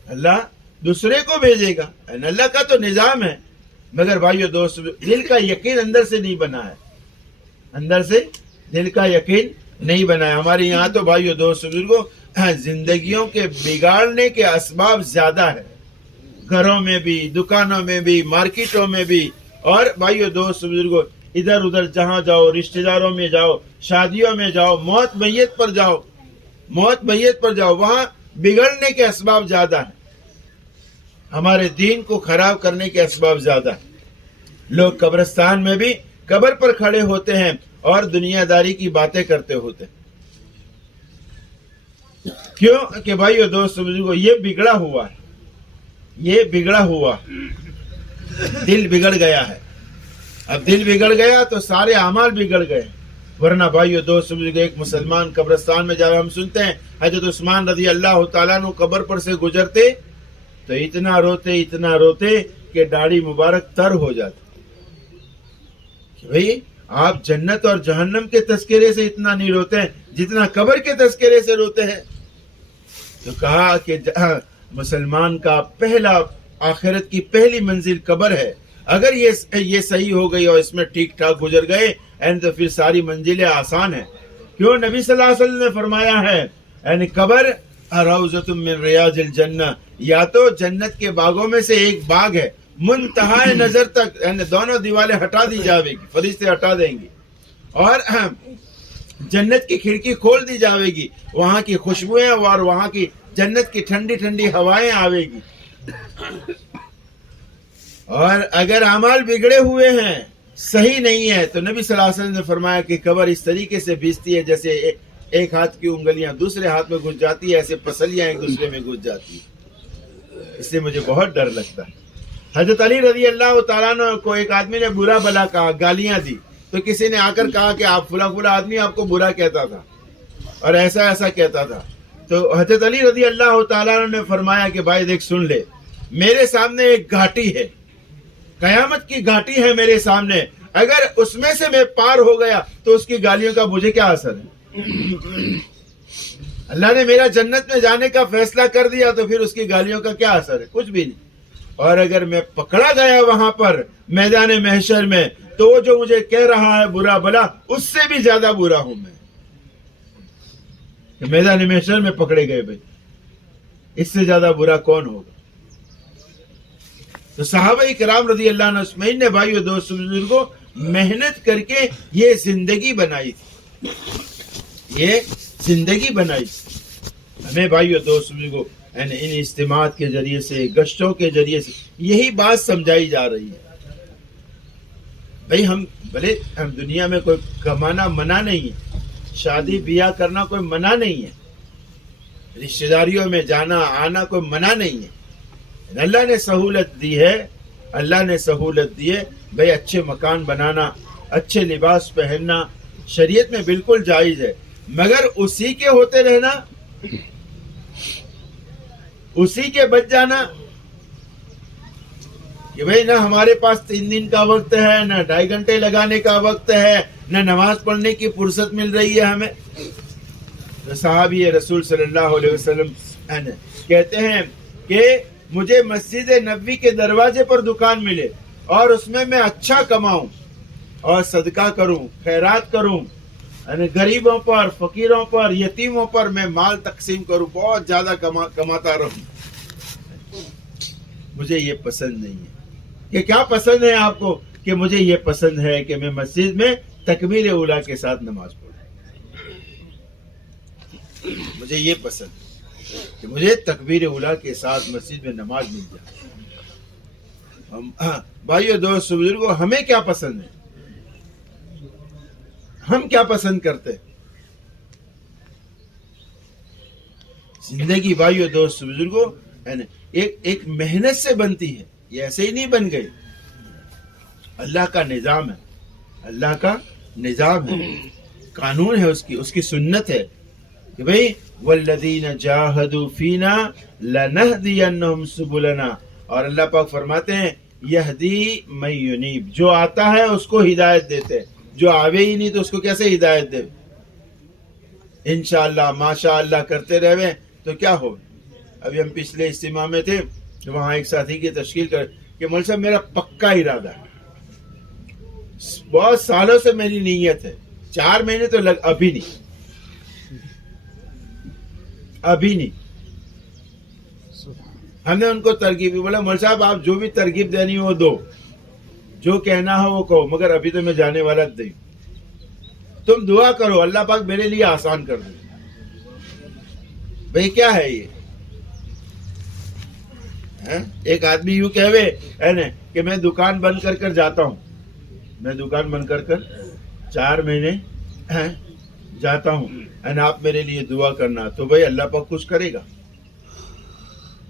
اللہ دوسرے کو بھیجے گا، اللہ کا تو نظام ہے۔ مگر بھائیو دوست، دل کا یقین اندر سے نہیں بنا ہے، اندر سے دل کا یقین نہیں بنا ہے۔ ہمارے یہاں تو بھائیو دوست بزرگوں زندگیوں کے بگاڑنے کے اسباب زیادہ ہے، گھروں میں بھی، دکانوں میں بھی، مارکیٹوں میں بھی، اور بھائیو دوست بزرگوں ادھر ادھر جہاں جاؤ، رشتہ داروں میں جاؤ، شادیوں میں جاؤ، موت میت پر جاؤ، موت میت پر جاؤ، وہاں بگڑنے کے اسباب زیادہ ہیں، ہمارے دین کو خراب کرنے کے اسباب زیادہ ہیں۔ لوگ قبرستان میں بھی قبر پر کھڑے ہوتے ہیں اور دنیا داری کی باتیں کرتے ہوتے ہیں، کیوں کہ بھائیو دوست بزرگوں یہ بگڑا ہوا ہے، یہ بگڑا ہوا دل بگڑ گیا ہے۔ اب دل بگڑ گیا تو سارے اعمال بگڑ گئے، ورنہ بھائیو دوست بزرگوں ایک مسلمان قبرستان میں جب ہم سنتے ہیں حضرت عثمان رضی اللہ تعالیٰ عنہ قبر پر سے گزرتے تو اتنا روتے کہ داڑھی مبارک تر ہو جاتی کہ بھئی آپ جنت اور جہنم کے تذکرے سے اتنا نہیں روتے ہیں جتنا قبر کے تذکرے سے روتے ہیں۔ تو کہا کہ مسلمان کا پہلا آخرت کی پہلی منزل قبر ہے، اگر یہ صحیح ہو گئی اور اس میں ٹھیک ٹھاک گزر گئے تو پھر ساری منزلیں آسان ہیں۔ کیوں نبی صلی اللہ علیہ وسلم نے فرمایا ہے یعنی قبر روضۃ من ریاض الجنہ، یا تو جنت کے باغوں میں سے ایک باغ ہے، منتہائے نظر تک یعنی دونوں دیوالیں ہٹا دی جاوے گی، فرشتے ہٹا دیں گی، اور جنت کی کھڑکی کھول دی جاوے گی، وہاں کی خوشبوئیں اور وہاں کی جنت کی ٹھنڈی ٹھنڈی ہوائیں آوے گی۔ اور اگر اعمال بگڑے ہوئے ہیں، صحیح نہیں ہے، تو نبی صلی اللہ علیہ وسلم نے فرمایا کہ قبر اس طریقے سے بھیجتی ہے جیسے ایک ہاتھ کی انگلیاں دوسرے ہاتھ میں گھس جاتی ہے، ایسے پسلیاں ایک دوسرے میں گھس جاتی ہے۔ اس سے مجھے بہت ڈر لگتا ہے۔ حضرت علی رضی اللہ تعالیٰ عنہ کو ایک آدمی نے برا بھلا کہا، گالیاں دی، تو کسی نے آ کر کہا کہ آپ فلاں فلاں آدمی آپ کو برا کہتا تھا اور ایسا ایسا کہتا تھا، تو حضرت علی رضی اللہ تعالیٰ عنہ نے فرمایا کہ بھائی دیکھ سن لے، میرے سامنے ایک گھاٹی ہے، قیامت کی گھاٹی ہے میرے سامنے، اگر اس میں سے میں پار ہو گیا تو اس کی گالیوں کا مجھے کیا اثر ہے؟ اللہ نے میرا جنت میں جانے کا فیصلہ کر دیا تو پھر اس کی گالیوں کا کیا اثر ہے؟ کچھ بھی نہیں۔ اور اگر میں پکڑا گیا وہاں پر میدان محشر میں تو وہ جو مجھے کہہ رہا ہے برا بلا، اس سے بھی زیادہ برا ہوں میں، کہ میدان محشر میں پکڑے گئے بھائی، اس سے زیادہ برا کون ہوگا؟ تو صحابہ کرام رضی اللہ عنہ اجمعین نے بھائیو دوست بزرگوں محنت کر کے یہ زندگی بنائی تھی، یہ زندگی بنائی تھی۔ ہمیں بھائیو دوست بزرگوں ان اجتماعات کے ذریعے سے، گشتوں کے ذریعے سے یہی بات سمجھائی جا رہی ہے۔ بھائی ہم بھلے ہم دنیا میں کوئی کمانا منع نہیں ہے، شادی بیاہ کرنا کوئی منع نہیں ہے، رشتہ داریوں میں جانا آنا کوئی منع نہیں ہے، اللہ نے سہولت دی ہے، اللہ نے سہولت دی ہے بھئی اچھے مکان بنانا، اچھے لباس پہننا شریعت میں بالکل جائز ہے، مگر اسی کے ہوتے رہنا، اسی کے بچ جانا کہ بھئی نہ ہمارے پاس 3 دن کا وقت ہے، نہ 2.5 گھنٹے لگانے کا وقت ہے، نہ نماز پڑھنے کی فرصت مل رہی ہے ہمیں۔ صحابی رسول صلی اللہ علیہ وسلم کہتے ہیں کہ مجھے مسجد نبوی کے دروازے پر دکان ملے اور اس میں اچھا کماؤں اور صدقہ کروں، خیرات کروں، یعنی غریبوں پر، فقیروں پر، یتیموں پر میں مال تقسیم کروں، بہت زیادہ کماتا رہوں، مجھے یہ پسند نہیں ہے۔ کہ کیا پسند ہے آپ کو؟ کہ مجھے یہ پسند ہے کہ میں مسجد میں تکبیر اولیٰ کے ساتھ نماز پڑھوں، مجھے یہ پسند ہے کہ مجھے تکبیر اولیٰ کے ساتھ مسجد میں نماز مل جائے۔ بھائیو دوست بزرگوں ہمیں کیا پسند ہے؟ ہم کیا پسند کرتے ہیں؟ زندگی بھائیو دوست بزرگوں ایک محنت سے بنتی ہے، یہ ایسے ہی نہیں بن گئی، اللہ کا نظام ہے۔ اللہ کا نظام ہے، قانون ہے، اس کی سنت ہے کہ بھئی والذین جاہدوا فینا لنہدینہم سبلنا، اور اللہ پاک فرماتے ہیں یہدی من ینیب، جو آتا ہے اس کو ہدایت دیتے ہیں، جو آوے ہی نہیں تو اس کو کیسے ہدایت دے؟ انشاءاللہ ماشاءاللہ کرتے رہے تو کیا ہو؟ ابھی ہم پچھلے اجتماع میں تھے، وہاں ایک ساتھی کی تشکیل کر کہ مول صاحب میرا پکا ارادہ ہے، بہت سالوں سے میری نیت ہے، 4 مہینے تو ابھی نہیں ہم نے ان کو ترغیب بھی بولا، مول صاحب آپ جو بھی ترغیب دینی ہو دو، جو کہنا ہو وہ کہو، مگر ابھی تو میں جانے والا نہیں، تم دعا کرو اللہ پاک میرے لیے آسان کر دے۔ بھئی کیا ہے یہ؟ ایک آدمی یوں کہوے کہ میں دکان بند کر جاتا ہوں، میں دکان بند کر 4 مہینے جاتا ہوں، آپ میرے لیے دعا کرنا، تو بھئی اللہ پاک کچھ کرے گا۔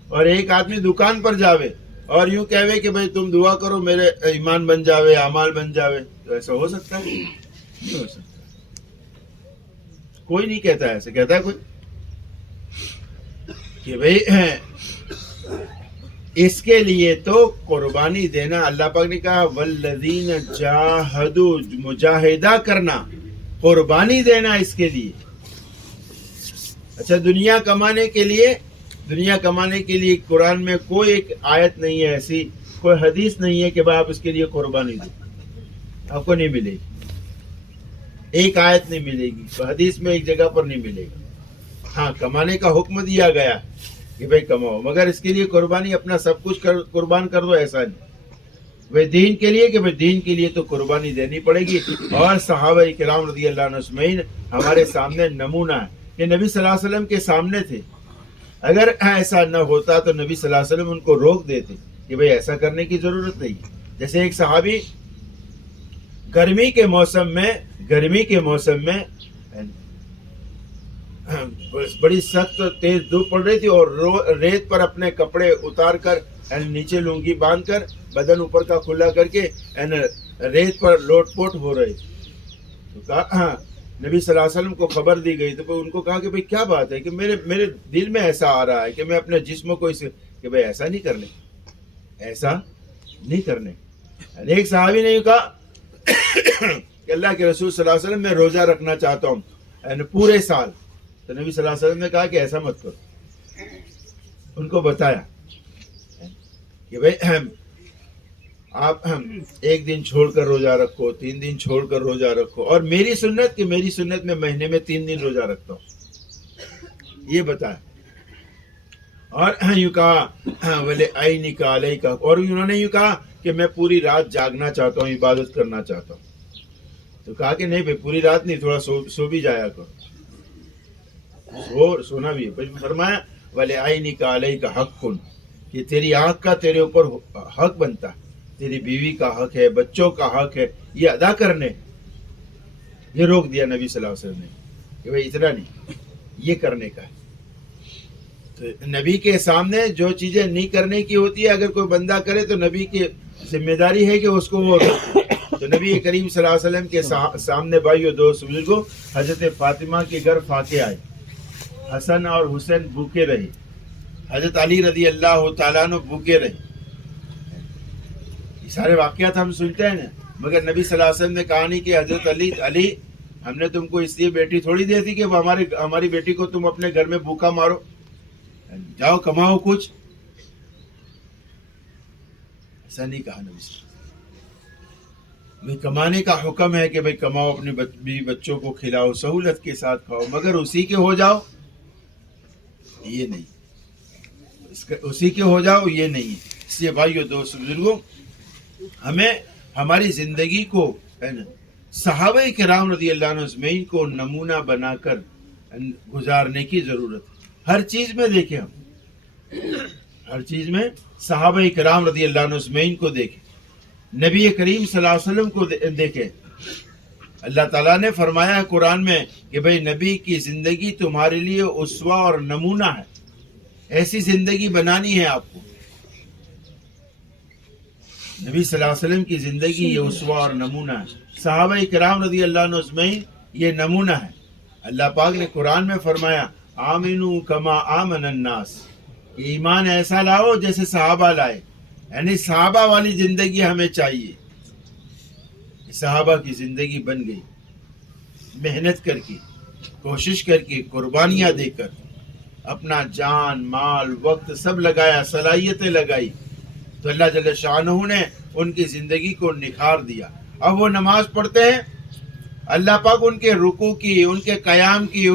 اور ایک آدمی دکان پر جاوے اور یوں کہوے کہ بھئی تم دعا کرو میرے ایمان بن جاوے، اعمال بن جاوے، تو ایسا ہو سکتا ہے؟ نہیں ہو سکتا، کوئی نہیں کہتا ہے ایسے، کہتا ہے کوئی کہ بھئی اس کے لیے تو قربانی دینا، اللہ پاک نے کہا والذین جاہدوا، مجاہدہ کرنا، قربانی دینا اس کے لیے۔ اچھا دنیا کمانے کے لیے قرآن میں کوئی ایک آیت نہیں ہے ایسی، کوئی حدیث نہیں ہے کہ بھائی آپ اس کے لیے قربانی دیں، آپ کو نہیں ملے گی، ایک آیت نہیں ملے گی، حدیث میں ایک جگہ پر نہیں ملے گا۔ ہاں کمانے کا حکم دیا گیا کہ بھائی کماؤ، مگر اس کے لیے قربانی اپنا سب کچھ قربان کر دو، ایسا نہیں۔ بھائی دین کے لیے کہ بھائی دین کے لیے تو قربانی دینی پڑے گی، اور صحابہ کرام رضی اللہ عنہ اجمعین ہمارے سامنے نمونہ ہے کہ نبی صلی اللہ علیہ وسلم کے سامنے تھے، اگر ایسا نہ ہوتا تو نبی صلی اللہ علیہ وسلم ان کو روک دیتے کہ بھئی ایسا کرنے کی ضرورت نہیں۔ جیسے ایک صحابی گرمی کے موسم میں بڑی سخت تیز دھوپ پڑ رہی تھی، اور ریت پر اپنے کپڑے اتار کر نیچے لنگی باندھ کر بدن اوپر کا کھلا کر کے ریت پر لوٹ پوٹ ہو رہے تھے، تو کہا نبی صلی اللہ علیہ وسلم کو خبر دی گئی، تو ان کو کہا کہ بھئی کیا بات ہے کہ میرے دل میں ایسا آ رہا ہے کہ میں اپنے جسم کو کہ بھئی ایسا نہیں کرنے۔ ایک صحابی نے کہا کہ اللہ کے رسول صلی اللہ علیہ وسلم میں روزہ رکھنا چاہتا ہوں پورے سال، تو نبی صلی اللہ علیہ وسلم نے کہا کہ ایسا مت کرو، ان کو بتایا کہ بھئی آپ 1 دن چھوڑ کر روزہ رکھو، 3 دن چھوڑ کر روزہ رکھو، اور میری سنت میں مہینے میں 3 دن روزہ رکھتا ہوں، یہ بتایا۔ اور یوں کہا وَلِ عَيْنِكَ عَلَيْكَ، اور انہوں نے یوں کہا کہ میں پوری رات جاگنا چاہتا ہوں، عبادت کرنا چاہتا ہوں، تو کہا کہ نہیں بھائی پوری رات نہیں، تھوڑا سو بھی جایا کرو، سونا بھی ہے۔ فرمایا وَلِ عَيْنِكَ عَلَيْكَ حَقٌّ، کہ تیری آنکھ کا تیرے اوپر حق بنتا ہے، تیری بیوی کا حق ہے، بچوں کا حق ہے، یہ ادا کرنے، یہ روک دیا نبی صلی اللہ علیہ وسلم نے کہ بھئی اتنا نہیں، یہ کرنے کا ہے۔ تو نبی کے سامنے جو چیزیں نہیں کرنے کی ہوتی ہے، اگر کوئی بندہ کرے تو نبی کی ذمہ داری ہے کہ اس کو وہ تو نبی کریم صلی اللہ علیہ وسلم کے سامنے بھائیو دوست بزرگوں، حضرت فاطمہ کے گھر فاقے آئے، حسن اور حسین بھوکے رہے، حضرت علی رضی اللہ تعالیٰ عنہ بھوکے رہے، یہ سارے واقعات ہم سنتے ہیں نا، مگر نبی صلی اللہ علیہ وسلم نے کہا نہیں کہ حضرت علی ہم نے تم کو اس لیے بیٹی تھوڑی دی تھی کہ ہماری بیٹی کو تم اپنے گھر میں بھوکا مارو، جاؤ کماؤ کچھ، ایسا نہیں کہا نبی صلی اللہ علیہ وسلم۔ کمانے کا حکم ہے کہ بھئی کماؤ، اپنے بیوی بچوں کو کھلاؤ، سہولت کے ساتھ کھاؤ، مگر اسی کے ہو جاؤ یہ نہیں، اسی کے ہو جاؤ یہ نہیں ہے۔ اس لیے بھائیو دوست بزرگوں، ہمیں ہماری زندگی کو صحابہ کرام رضی اللہ عنہ اجمعین کو نمونہ بنا کر گزارنے کی ضرورت ہے۔ ہر چیز میں دیکھیں، ہر چیز میں صحابہ کرام رضی اللہ عنہ اجمعین کو دیکھیں، نبی کریم صلی اللہ علیہ وسلم کو دیکھیں۔ اللہ تعالیٰ نے فرمایا ہے قرآن میں کہ بھئی نبی کی زندگی تمہارے لیے اسوہ اور نمونہ ہے، ایسی زندگی بنانی ہے آپ کو۔ نبی صلی اللہ علیہ وسلم کی زندگی یہ اسوہ اور نمونہ ہے. صحابہ کرام رضی اللہ عنہ اجمعین یہ نمونہ ہے. اللہ پاک نے قرآن میں فرمایا آمنو کما آمن الناس، ایمان ایسا لاؤ جیسے صحابہ لائے. یعنی صحابہ والی زندگی ہمیں چاہیے. صحابہ کی زندگی بن گئی، محنت کر کے، کوشش کر کے، قربانیاں دے کر، اپنا جان مال وقت سب لگایا، صلاحیتیں لگائی، تو اللہ جل شانہ نے ان کی زندگی کو نکھار دیا. اب وہ نماز پڑھتے ہیں، اللہ پاک ان کے رکوع کی، ان کے قیام کی،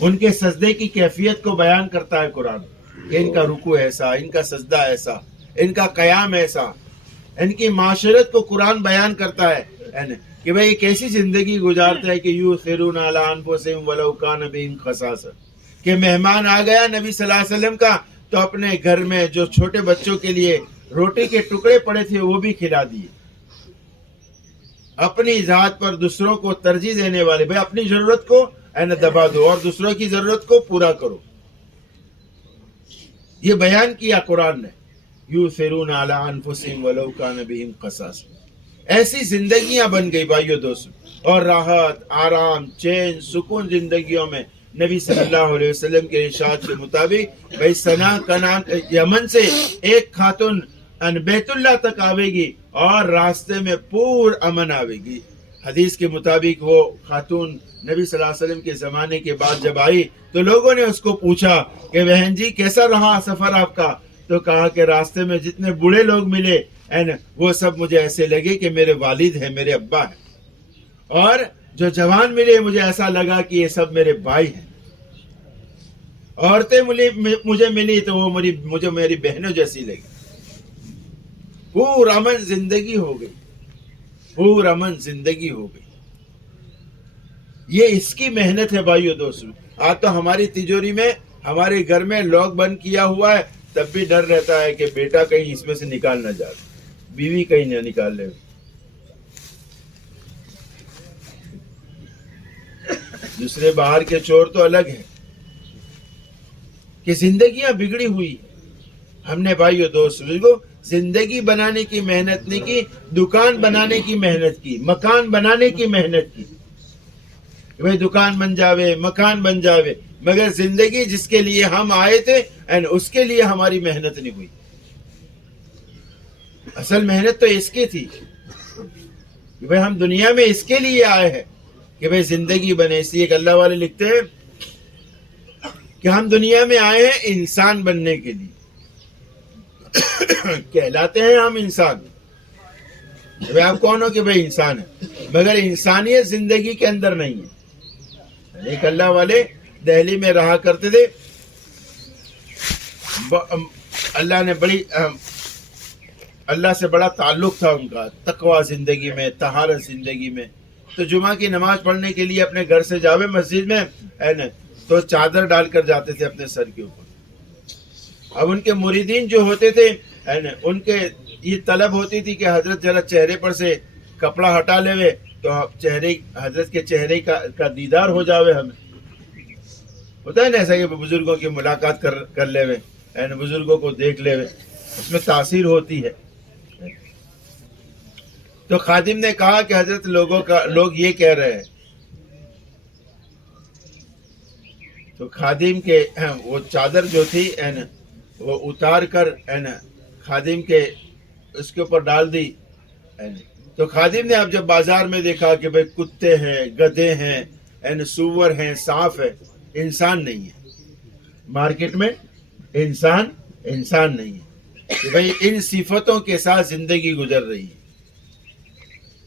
ان کے سجدے کی کیفیت کو بیان کرتا ہے قرآن کہ ان کا رکوع ایسا، ان کا سجدہ ایسا، ان کا قیام ایسا. ان کی معاشرت کو قرآن بیان کرتا ہے کہ بھئی کیسی زندگی گزارتا ہے کہ یؤثرون علی انفسہم ولو کان بہم خصاصہ، کہ مہمان آ گیا نبی صلی اللہ علیہ وسلم کا تو اپنے گھر میں جو چھوٹے بچوں کے لیے روٹی کے ٹکڑے پڑے تھے وہ بھی کھلا دیے. اپنی ذات پر دوسروں کو ترجیح دینے والے، بھئی اپنی ضرورت کو دبا دو اور دوسروں کی ضرورت کو پورا کرو. یہ بیان کیا قرآن نے یؤثرون علی انفسہم ولو کان بہم خصاصہ. ایسی زندگیاں بن گئی بھائیو دوستو، اور راحت آرام چین سکون زندگیوں میں. نبی صلی اللہ علیہ وسلم کے ارشاد کے مطابق بھائی سنا کنان یمن سے ایک خاتون بیت اللہ تک آوے گی اور راستے میں پور امن آوے گی. حدیث کے مطابق وہ خاتون نبی صلی اللہ علیہ وسلم کے زمانے کے بعد جب آئی تو لوگوں نے اس کو پوچھا کہ بہن جی کیسا رہا سفر آپ کا؟ تو کہا کہ راستے میں جتنے بوڑھے لوگ ملے وہ سب مجھے ایسے لگے کہ میرے والد ہیں، میرے ابا ہیں، اور جو جوان ملے مجھے ایسا لگا کہ یہ سب میرے بھائی ہیں. عورتیں مجھے ملی تو وہ مجھے میری بہنوں جیسی لگی. پور امن زندگی ہو گئی، پور امن زندگی ہو گئی. یہ اس کی محنت ہے بھائیو دوستو. آج تو ہماری تجوری میں ہمارے گھر میں لاک بند کیا ہوا ہے، تب بھی ڈر رہتا ہے کہ بیٹا کہیں اس میں سے نکال نہ جائے، بیوی کہیں نہ نکال لے. دوسرے باہر کے چور تو الگ ہیں کہ زندگیاں بگڑی ہوئی. ہم نے بھائیو دوستو زندگی بنانے کی محنت نہیں کی، دکان بنانے کی محنت کی، مکان بنانے کی محنت کی. بھئی دکان بن جاوے، مکان بن جاوے، مگر زندگی جس کے لیے ہم آئے تھے اس کے لیے ہماری محنت نہیں ہوئی. اصل محنت تو اس کی تھی کہ بھئی ہم دنیا میں اس کے لیے آئے ہیں کہ بھئی زندگی بنے. اس لیے کہ اللہ والے لکھتے ہیں کہ ہم دنیا میں آئے ہیں انسان بننے کے لیے. کہلاتے ہیں ہم انسان. بھئی آپ کون ہو کہ بھئی انسان ہے، مگر انسانیت زندگی کے اندر نہیں ہے. ایک اللہ والے دہلی میں رہا کرتے تھے، اللہ نے اللہ سے بڑا تعلق تھا ان کا، تقوی زندگی میں، طہارت زندگی میں. تو جمعہ کی نماز پڑھنے کے لیے اپنے گھر سے جاوے مسجد میں تو چادر ڈال کر جاتے تھے اپنے سر کے اوپر. اب ان کے مریدین جو ہوتے تھے ان کے یہ طلب ہوتی تھی کہ حضرت ذرا چہرے پر سے کپڑا ہٹا لے تو حضرت کے چہرے کا دیدار ہو جاوے. ہمیں ہوتا ہے نا ایسا کہ بزرگوں کی ملاقات کر لے، بزرگوں کو دیکھ لے، اس میں تاثیر ہوتی ہے. تو خادم نے کہا کہ حضرت لوگ یہ کہہ رہے ہیں. تو خادم کے وہ چادر جو تھی وہ اتار کر خادم کے اس کے اوپر ڈال دی. تو خادم نے اب جب بازار میں دیکھا کہ بھئی کتے ہیں، گدھے ہیں، سور ہیں، صاف ہے، انسان نہیں ہے. مارکیٹ میں انسان نہیں ہے کہ بھئی ان صفتوں کے ساتھ زندگی گزر رہی ہے.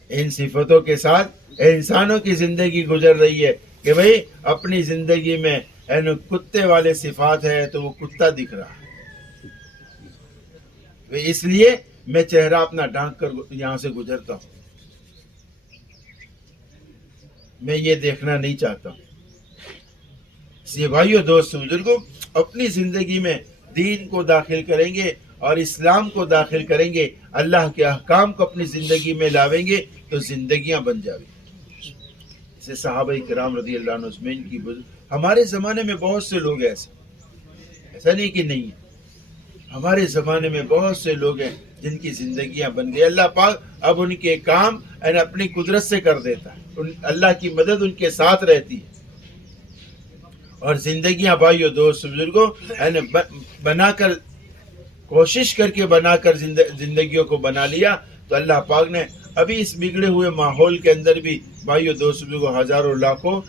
ان صفتوں کے ساتھ انسانوں کی زندگی گزر رہی ہے کہ بھئی اپنی زندگی میں کتے والے صفات ہے تو وہ کتا دکھ رہا ہے. اس لیے میں چہرہ اپنا ڈھانک کر یہاں سے گزرتا ہوں. میں یہ دیکھنا نہیں چاہتا ہوں. اس لیے بھائیو دوستو بزرگوں اپنی زندگی میں دین کو داخل کریں گے اور اسلام کو داخل کریں گے، اللہ کے احکام کو اپنی زندگی میں لاویں گے تو زندگیاں بن جائیں گی. جیسے صحابہ کرام رضی اللہ عنہ اجمعین کی ہمارے زمانے میں بہت سے لوگ ایسا نہیں کہ نہیں ہے. ہمارے زمانے میں بہت سے لوگ ہیں جن کی زندگیاں بن گئی. اللہ پاک اب ان کے کام اپنی قدرت سے کر دیتا ہے. اللہ کی مدد ان کے ساتھ رہتی ہے. اور زندگیاں بھائیو دوست بزرگوں بنا کر کوشش کر کے بنا کر زندگیوں کو بنا لیا تو اللہ پاک نے ابھی اس بگڑے ہوئے ماحول کے اندر بھی بھائیو دوست بزرگوں ہزاروں لاکھوں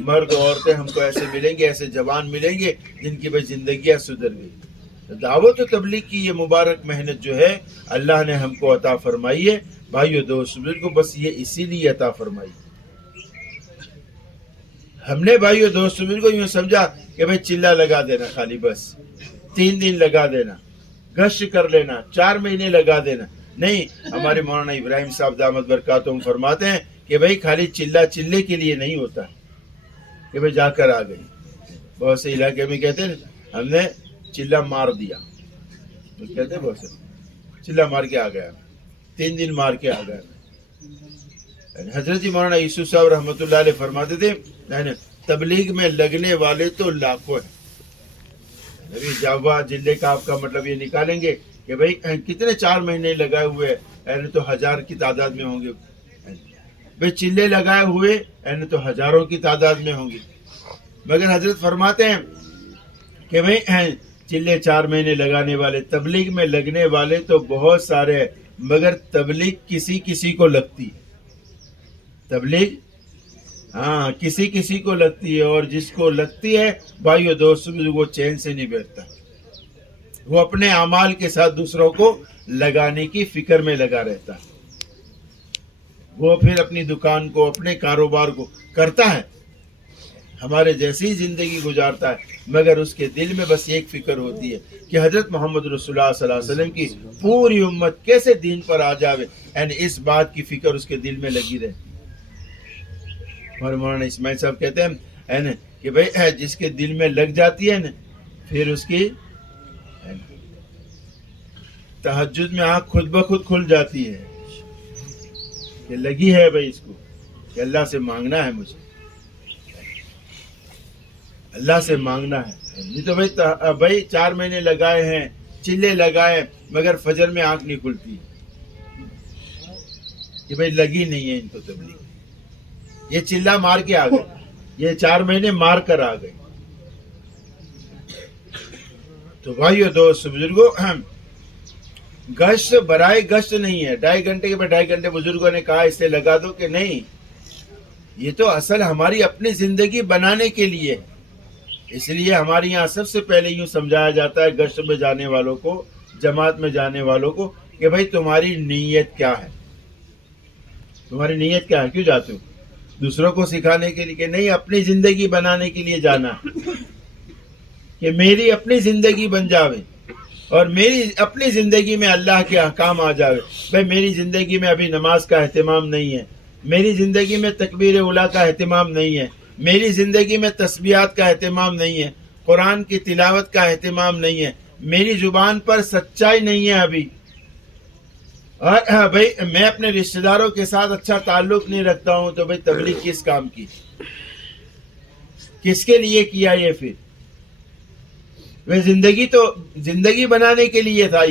مرد عورتیں ہم کو ایسے ملیں گے, ایسے جوان ملیں گے جن کی بھائی زندگیاں سدھر گئی. دعوت و تبلیغ کی یہ مبارک محنت جو ہے اللہ نے ہم کو عطا فرمائی ہے بھائیو دوست بزرگوں. بس یہ اسی لیے عطا فرمائی. ہم نے بھائیو دوست بزرگوں یوں سمجھا کہ بھائی چلا لگا دینا, خالی بس 3 دن لگا دینا, گشت کر لینا, 4 مہینے لگا دینا. نہیں, ہمارے مولانا ابراہیم صاحب دامت برکاتہم فرماتے ہیں کہ بھائی خالی چلے کے لیے نہیں ہوتا کہ بھائی جا کر آ گئی. بہت سے علاقے میں کہتے ہیں ہم نے چلا مار دیا, کہتے ہیں بہت سے چلا مار کے آ گیا, 3 دن مار کے آ گیا. حضرت مولانا یوسف صاحب رحمۃ اللہ علیہ فرماتے تھے تبلیغ میں لگنے والے تو لاکھوں ہیں. ابھی جاوا جلے کا آپ کا مطلب یہ نکالیں گے کہ بھائی کتنے 4 مہینے لگائے ہوئے تو 1000 کی تعداد میں ہوں گے. بھائی چلے لگائے ہوئے تو ہزاروں کی تعداد میں ہوں گے. مگر حضرت فرماتے ہیں کہ بھائی چلے 4 مہینے لگانے والے, تبلیغ میں لگنے والے تو بہت سارے ہیں, مگر تبلیغ کسی کو لگتی ہے. تبلیغ ہاں کسی کو لگتی ہے, اور جس کو لگتی ہے بھائیو دوست وہ چین سے نہیں بیٹھتا. وہ اپنے اعمال کے ساتھ دوسروں کو لگانے کی فکر میں لگا رہتا ہے. وہ پھر اپنی دکان کو, اپنے کاروبار کو کرتا ہے, ہمارے جیسی زندگی گزارتا ہے, مگر اس کے دل میں بس ایک فکر ہوتی ہے کہ حضرت محمد رسول اللہ صلی اللہ علیہ وسلم کی پوری امت کیسے دین پر آ جاوے. اس بات کی فکر اس کے دل میں لگی رہتی. اور مولانا اسماعیل صاحب کہتے ہیں کہ بھائی جس کے دل میں لگ جاتی ہے نا, پھر اس کی تہجد میں آنکھ خود بخود کھل جاتی ہے کہ لگی ہے بھائی اس کو, کہ اللہ سے مانگنا ہے, مجھے اللہ سے مانگنا ہے. نہیں تو بھائی 4 مہینے لگائے ہیں, چلے لگائے, مگر فجر میں آنکھ نہیں کھلتی کہ بھائی لگی نہیں ہے ان کو تبلیغ. یہ چلا مار کے آ گئے, یہ 4 مہینے مار کر آ گئے. تو بھائیو دوست بزرگوں گشت برائے گشت نہیں ہے. 2.5 گھنٹے کے بعد 2.5 گھنٹے بزرگوں نے کہا اسے لگا دو, کہ نہیں, یہ تو اصل ہماری اپنی زندگی بنانے کے لیے. اس لیے ہمارے یہاں سب سے پہلے یوں سمجھایا جاتا ہے گشت میں جانے والوں کو, جماعت میں جانے والوں کو, کہ بھائی تمہاری نیت کیا ہے, تمہاری نیت کیا ہے, کیوں جاتے ہو؟ دوسروں کو سکھانے کے لیے کہ نہیں, اپنی زندگی بنانے کے لیے جانا, کہ میری اپنی زندگی بن جاوے اور میری اپنی زندگی میں اللہ کے احکام آ جاوے. بھائی میری زندگی میں ابھی نماز کا اہتمام نہیں ہے, میری زندگی میں تکبیر اولیٰ کا اہتمام نہیں ہے, میری زندگی میں تسبیحات کا اہتمام نہیں ہے, قرآن کی تلاوت کا اہتمام نہیں ہے, میری زبان پر سچائی نہیں ہے ابھی, اور بھائی میں اپنے رشتہ داروں کے ساتھ اچھا تعلق نہیں رکھتا ہوں, تو بھائی تبلیغ کس کام کی, کس کے لیے کیا یہ؟ پھر وہ زندگی بنانے کے لیے تھا.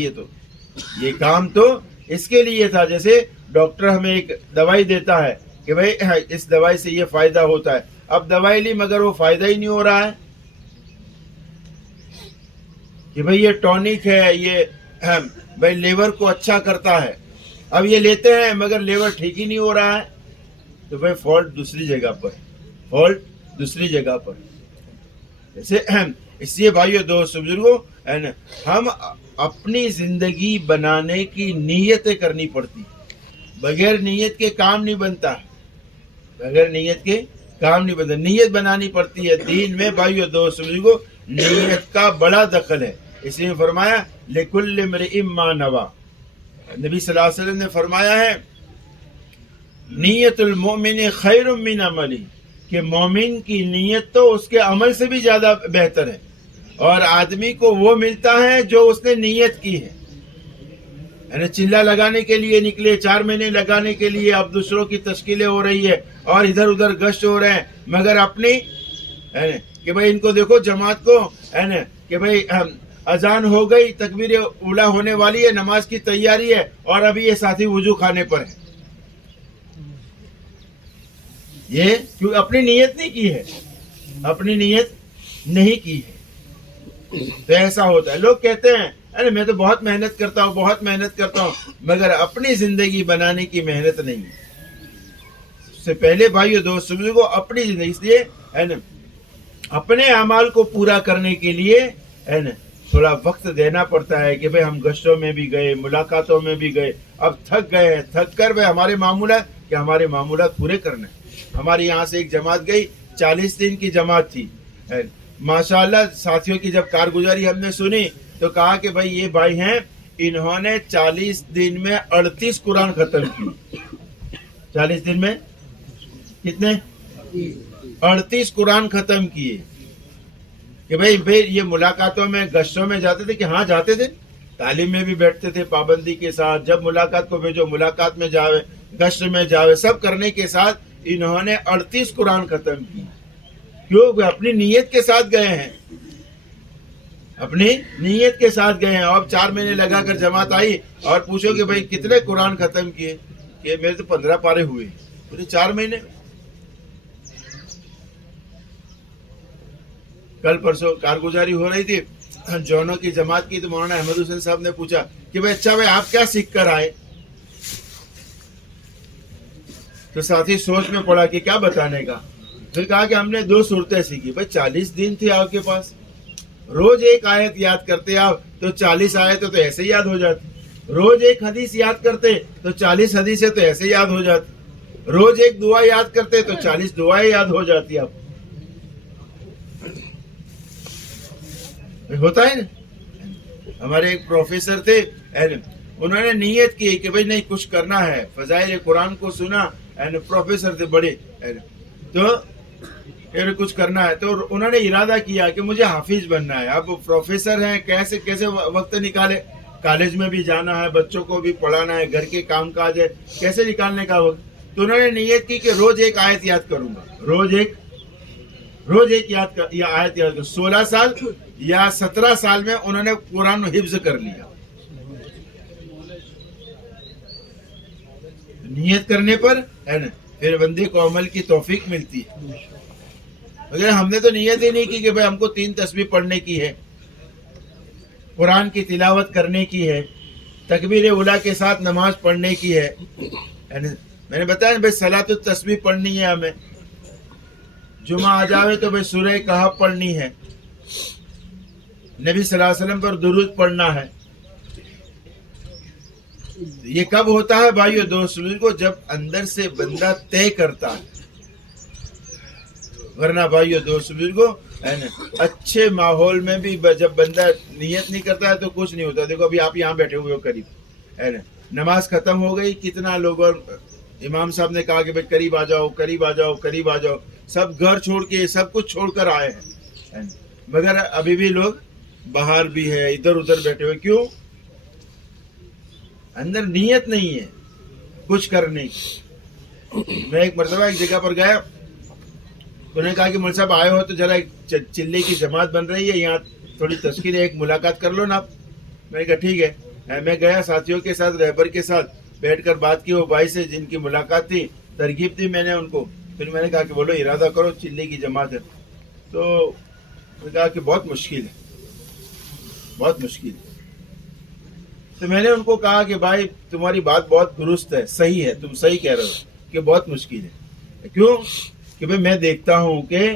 یہ کام تو اس کے لیے تھا. جیسے ڈاکٹر ہمیں ایک دوائی دیتا ہے کہ بھائی اس دوائی سے یہ فائدہ ہوتا ہے. اب دوائی لی مگر وہ فائدہ ہی نہیں ہو رہا ہے, کہ بھائی یہ ٹونک ہے, یہ بھائی لیور کو اچھا کرتا ہے, اب یہ لیتے ہیں مگر لیور ٹھیک ہی نہیں ہو رہا ہے, تو بھائی فالٹ دوسری جگہ پر. جیسے اس لیے بھائیو دوست بزرگوں ہم اپنی زندگی بنانے کی نیتیں کرنی پڑتی. بغیر نیت کے کام نہیں بنتا, نیت بنانی پڑتی ہے. دین میں بھائیو دوست بزرگوں نیت کا بڑا دخل ہے. اس لیے فرمایا لِكُلِّ امْرِئٍ مَّا نَوَىٰ. نبی صلی اللہ علیہ وسلم نے فرمایا ہے نیت المؤمن خیر من عملی, کہ مومن کی نیت تو اس کے عمل سے بھی زیادہ بہتر ہے, اور آدمی کو وہ ملتا ہے جو اس نے نیت کی ہے. یعنی چلا لگانے کے لیے نکلے, 4 مہینے لگانے کے لیے, اب دوسروں کی تشکیلیں ہو رہی ہے اور ادھر ادھر گشت ہو رہے ہیں, مگر اپنی کہ بھائی ان کو دیکھو جماعت کو, کہ بھائی اذان ہو گئی، تکبیر اولا ہونے والی ہے، نماز کی تیاری ہے، اور ابھی یہ ساتھی وضو خانے پر ہے. یہ کیوں اپنی نیت نہیں کی ہے، اپنی نیت نہیں کی ہے. تو ایسا ہوتا ہے. لوگ کہتے ہیں ارے میں تو بہت محنت کرتا ہوں، بہت محنت کرتا ہوں، مگر اپنی زندگی بنانے کی محنت نہیں ہے. اس سے پہلے بھائیو دوست کو اپنی زندگی، اس لیے ہے نا اپنے اعمال کو پورا کرنے کے لیے ہے نا تھوڑا وقت دینا پڑتا ہے کہ بھئی ہم گشتوں میں بھی گئے، ملاقاتوں میں بھی گئے، اب تھک گئے ہیں، تھک کر بھئی ہمارے معمولات کہ ہمارے معمولات پورے کرنے. ہمارے یہاں سے ایک جماعت گئی، 40 دن کی جماعت تھی. ماشاءاللہ ساتھیوں کی جب کارگزاری ہم نے سنی تو کہا کہ بھئی یہ بھائی ہیں، انہوں نے 40 دن میں 38 قرآن ختم کی. 40 دن میں کتنے؟ 38 قرآن ختم کیے. کہ بھئی یہ ملاقاتوں میں گشتوں میں جاتے تھے کہ ہاں جاتے تھے، تعلیم میں بھی بیٹھتے تھے پابندی کے ساتھ، جب ملاقات کو بھیجو ملاقات میں جاوے، گشت میں جاوے، سب کرنے کے ساتھ انہوں نے 38 قرآن ختم کی. کیوں؟ اپنی نیت کے ساتھ گئے ہیں، اپنی نیت کے ساتھ گئے ہیں. اور 4 مہینے لگا کر جماعت آئی اور پوچھو کہ بھئی کتنے قرآن ختم کیے؟ کہ میرے تو 15 پارے ہوئے. پورے 4 مہینے. کل پرسوں کارگزاری ہو رہی تھی جونوں کی جماعت کی، تو مولانا احمد حسین صاحب نے پوچھا کہ بھئی اچھا بھئی آپ کیا سیکھ کر آئے؟ تو ساتھی سوچ میں پڑا کہ کیا بتانے کا. پھر کہا کہ ہم نے 2 صورتیں سیکھی. بھئی 40 دن تھے آپ کے پاس، روز ایک آیت یاد کرتے آپ تو 40 آیتیں تو ایسے یاد ہو جاتی. روز ایک حدیث یاد کرتے تو 40 حدیثیں تو ایسے یاد ہو جاتی. روز ایک دعا یاد کرتے تو 40 دعائیں یاد ہو جاتی. آپ ہوتا ہے نا. ہمارے ایک پروفیسر تھے، انہوں نے نیت کی کہ بھئی نہیں کچھ کرنا ہے، فضائل قرآن کو سنا. پروفیسر تھے بڑے، تو کچھ کرنا ہے، تو انہوں نے ارادہ کیا کہ مجھے حافظ بننا ہے. اب پروفیسر ہیں، کیسے وقت نکالے؟ کالج میں بھی جانا ہے، بچوں کو بھی پڑھانا ہے، گھر کے کام کاج ہے، کیسے نکالنے کا وقت؟ تو انہوں نے نیت کی کہ روز ایک آیت یاد کروں گا، روز ایک آیت یاد کروں. 16 سال یا 17 سال میں انہوں نے قرآن حفظ کر لیا. نیت کرنے پر ہے نا پھر بندے کو عمل کی توفیق ملتی ہے. اگر ہم نے تو نیت ہی نہیں کی کہ بھئی ہم کو 3 تسبیح پڑھنے کی ہے، قرآن کی تلاوت کرنے کی ہے، تکبیر اولا کے ساتھ نماز پڑھنے کی ہے. میں نے بتایا بھئی صلاۃ التسبیح پڑھنی ہے، ہمیں جمعہ آ جاوے تو بھئی سورہ کہف پڑھنی ہے، نبی صلی اللہ علیہ وسلم پر درود پڑھنا ہے. یہ کب ہوتا ہے بھائیو دوست کو؟ جب اندر سے بندہ طے کرتا ہے. ورنہ بھائیو دوست کو اچھے ماحول میں بھی جب بندہ نیت نہیں کرتا ہے تو کچھ نہیں ہوتا. دیکھو ابھی آپ یہاں بیٹھے ہوئے ہو قریب، ہے نا نماز ختم ہو گئی، کتنا لوگوں امام صاحب نے کہا کہ بھئی قریب آ جاؤ، قریب آ جاؤ، قریب آ جاؤ. سب گھر چھوڑ کے سب کچھ چھوڑ کر آئے ہیں، مگر ابھی بھی لوگ باہر بھی ہے، ادھر ادھر بیٹھے ہوئے. کیوں؟ اندر نیت نہیں ہے کچھ کرنے کی. میں ایک مرتبہ ایک جگہ پر گیا، انہوں نے کہا کہ مول صاحب آئے ہو تو ذرا ایک چلے کی جماعت بن رہی ہے، یہاں تھوڑی تشکیل ہے، ایک ملاقات کر لو نا. میں نے کہا ٹھیک ہے. میں گیا ساتھیوں کے ساتھ، رہبر کے ساتھ بیٹھ کر بات کی. وہ بھائی سے جن کی ملاقات تھی، ترغیب دی میں نے ان کو. پھر میں نے کہا کہ بولو ارادہ کرو، چلے کی جماعت ہے. تو میں نے کہا کہ بہت مشکل ہے، بہت مشکل ہے. تو میں نے ان کو کہا کہ بھائی تمہاری بات بہت درست ہے، صحیح ہے، تم صحیح کہہ رہے ہو کہ بہت مشکل ہے. کیوں؟ کہ بھئی میں دیکھتا ہوں کہ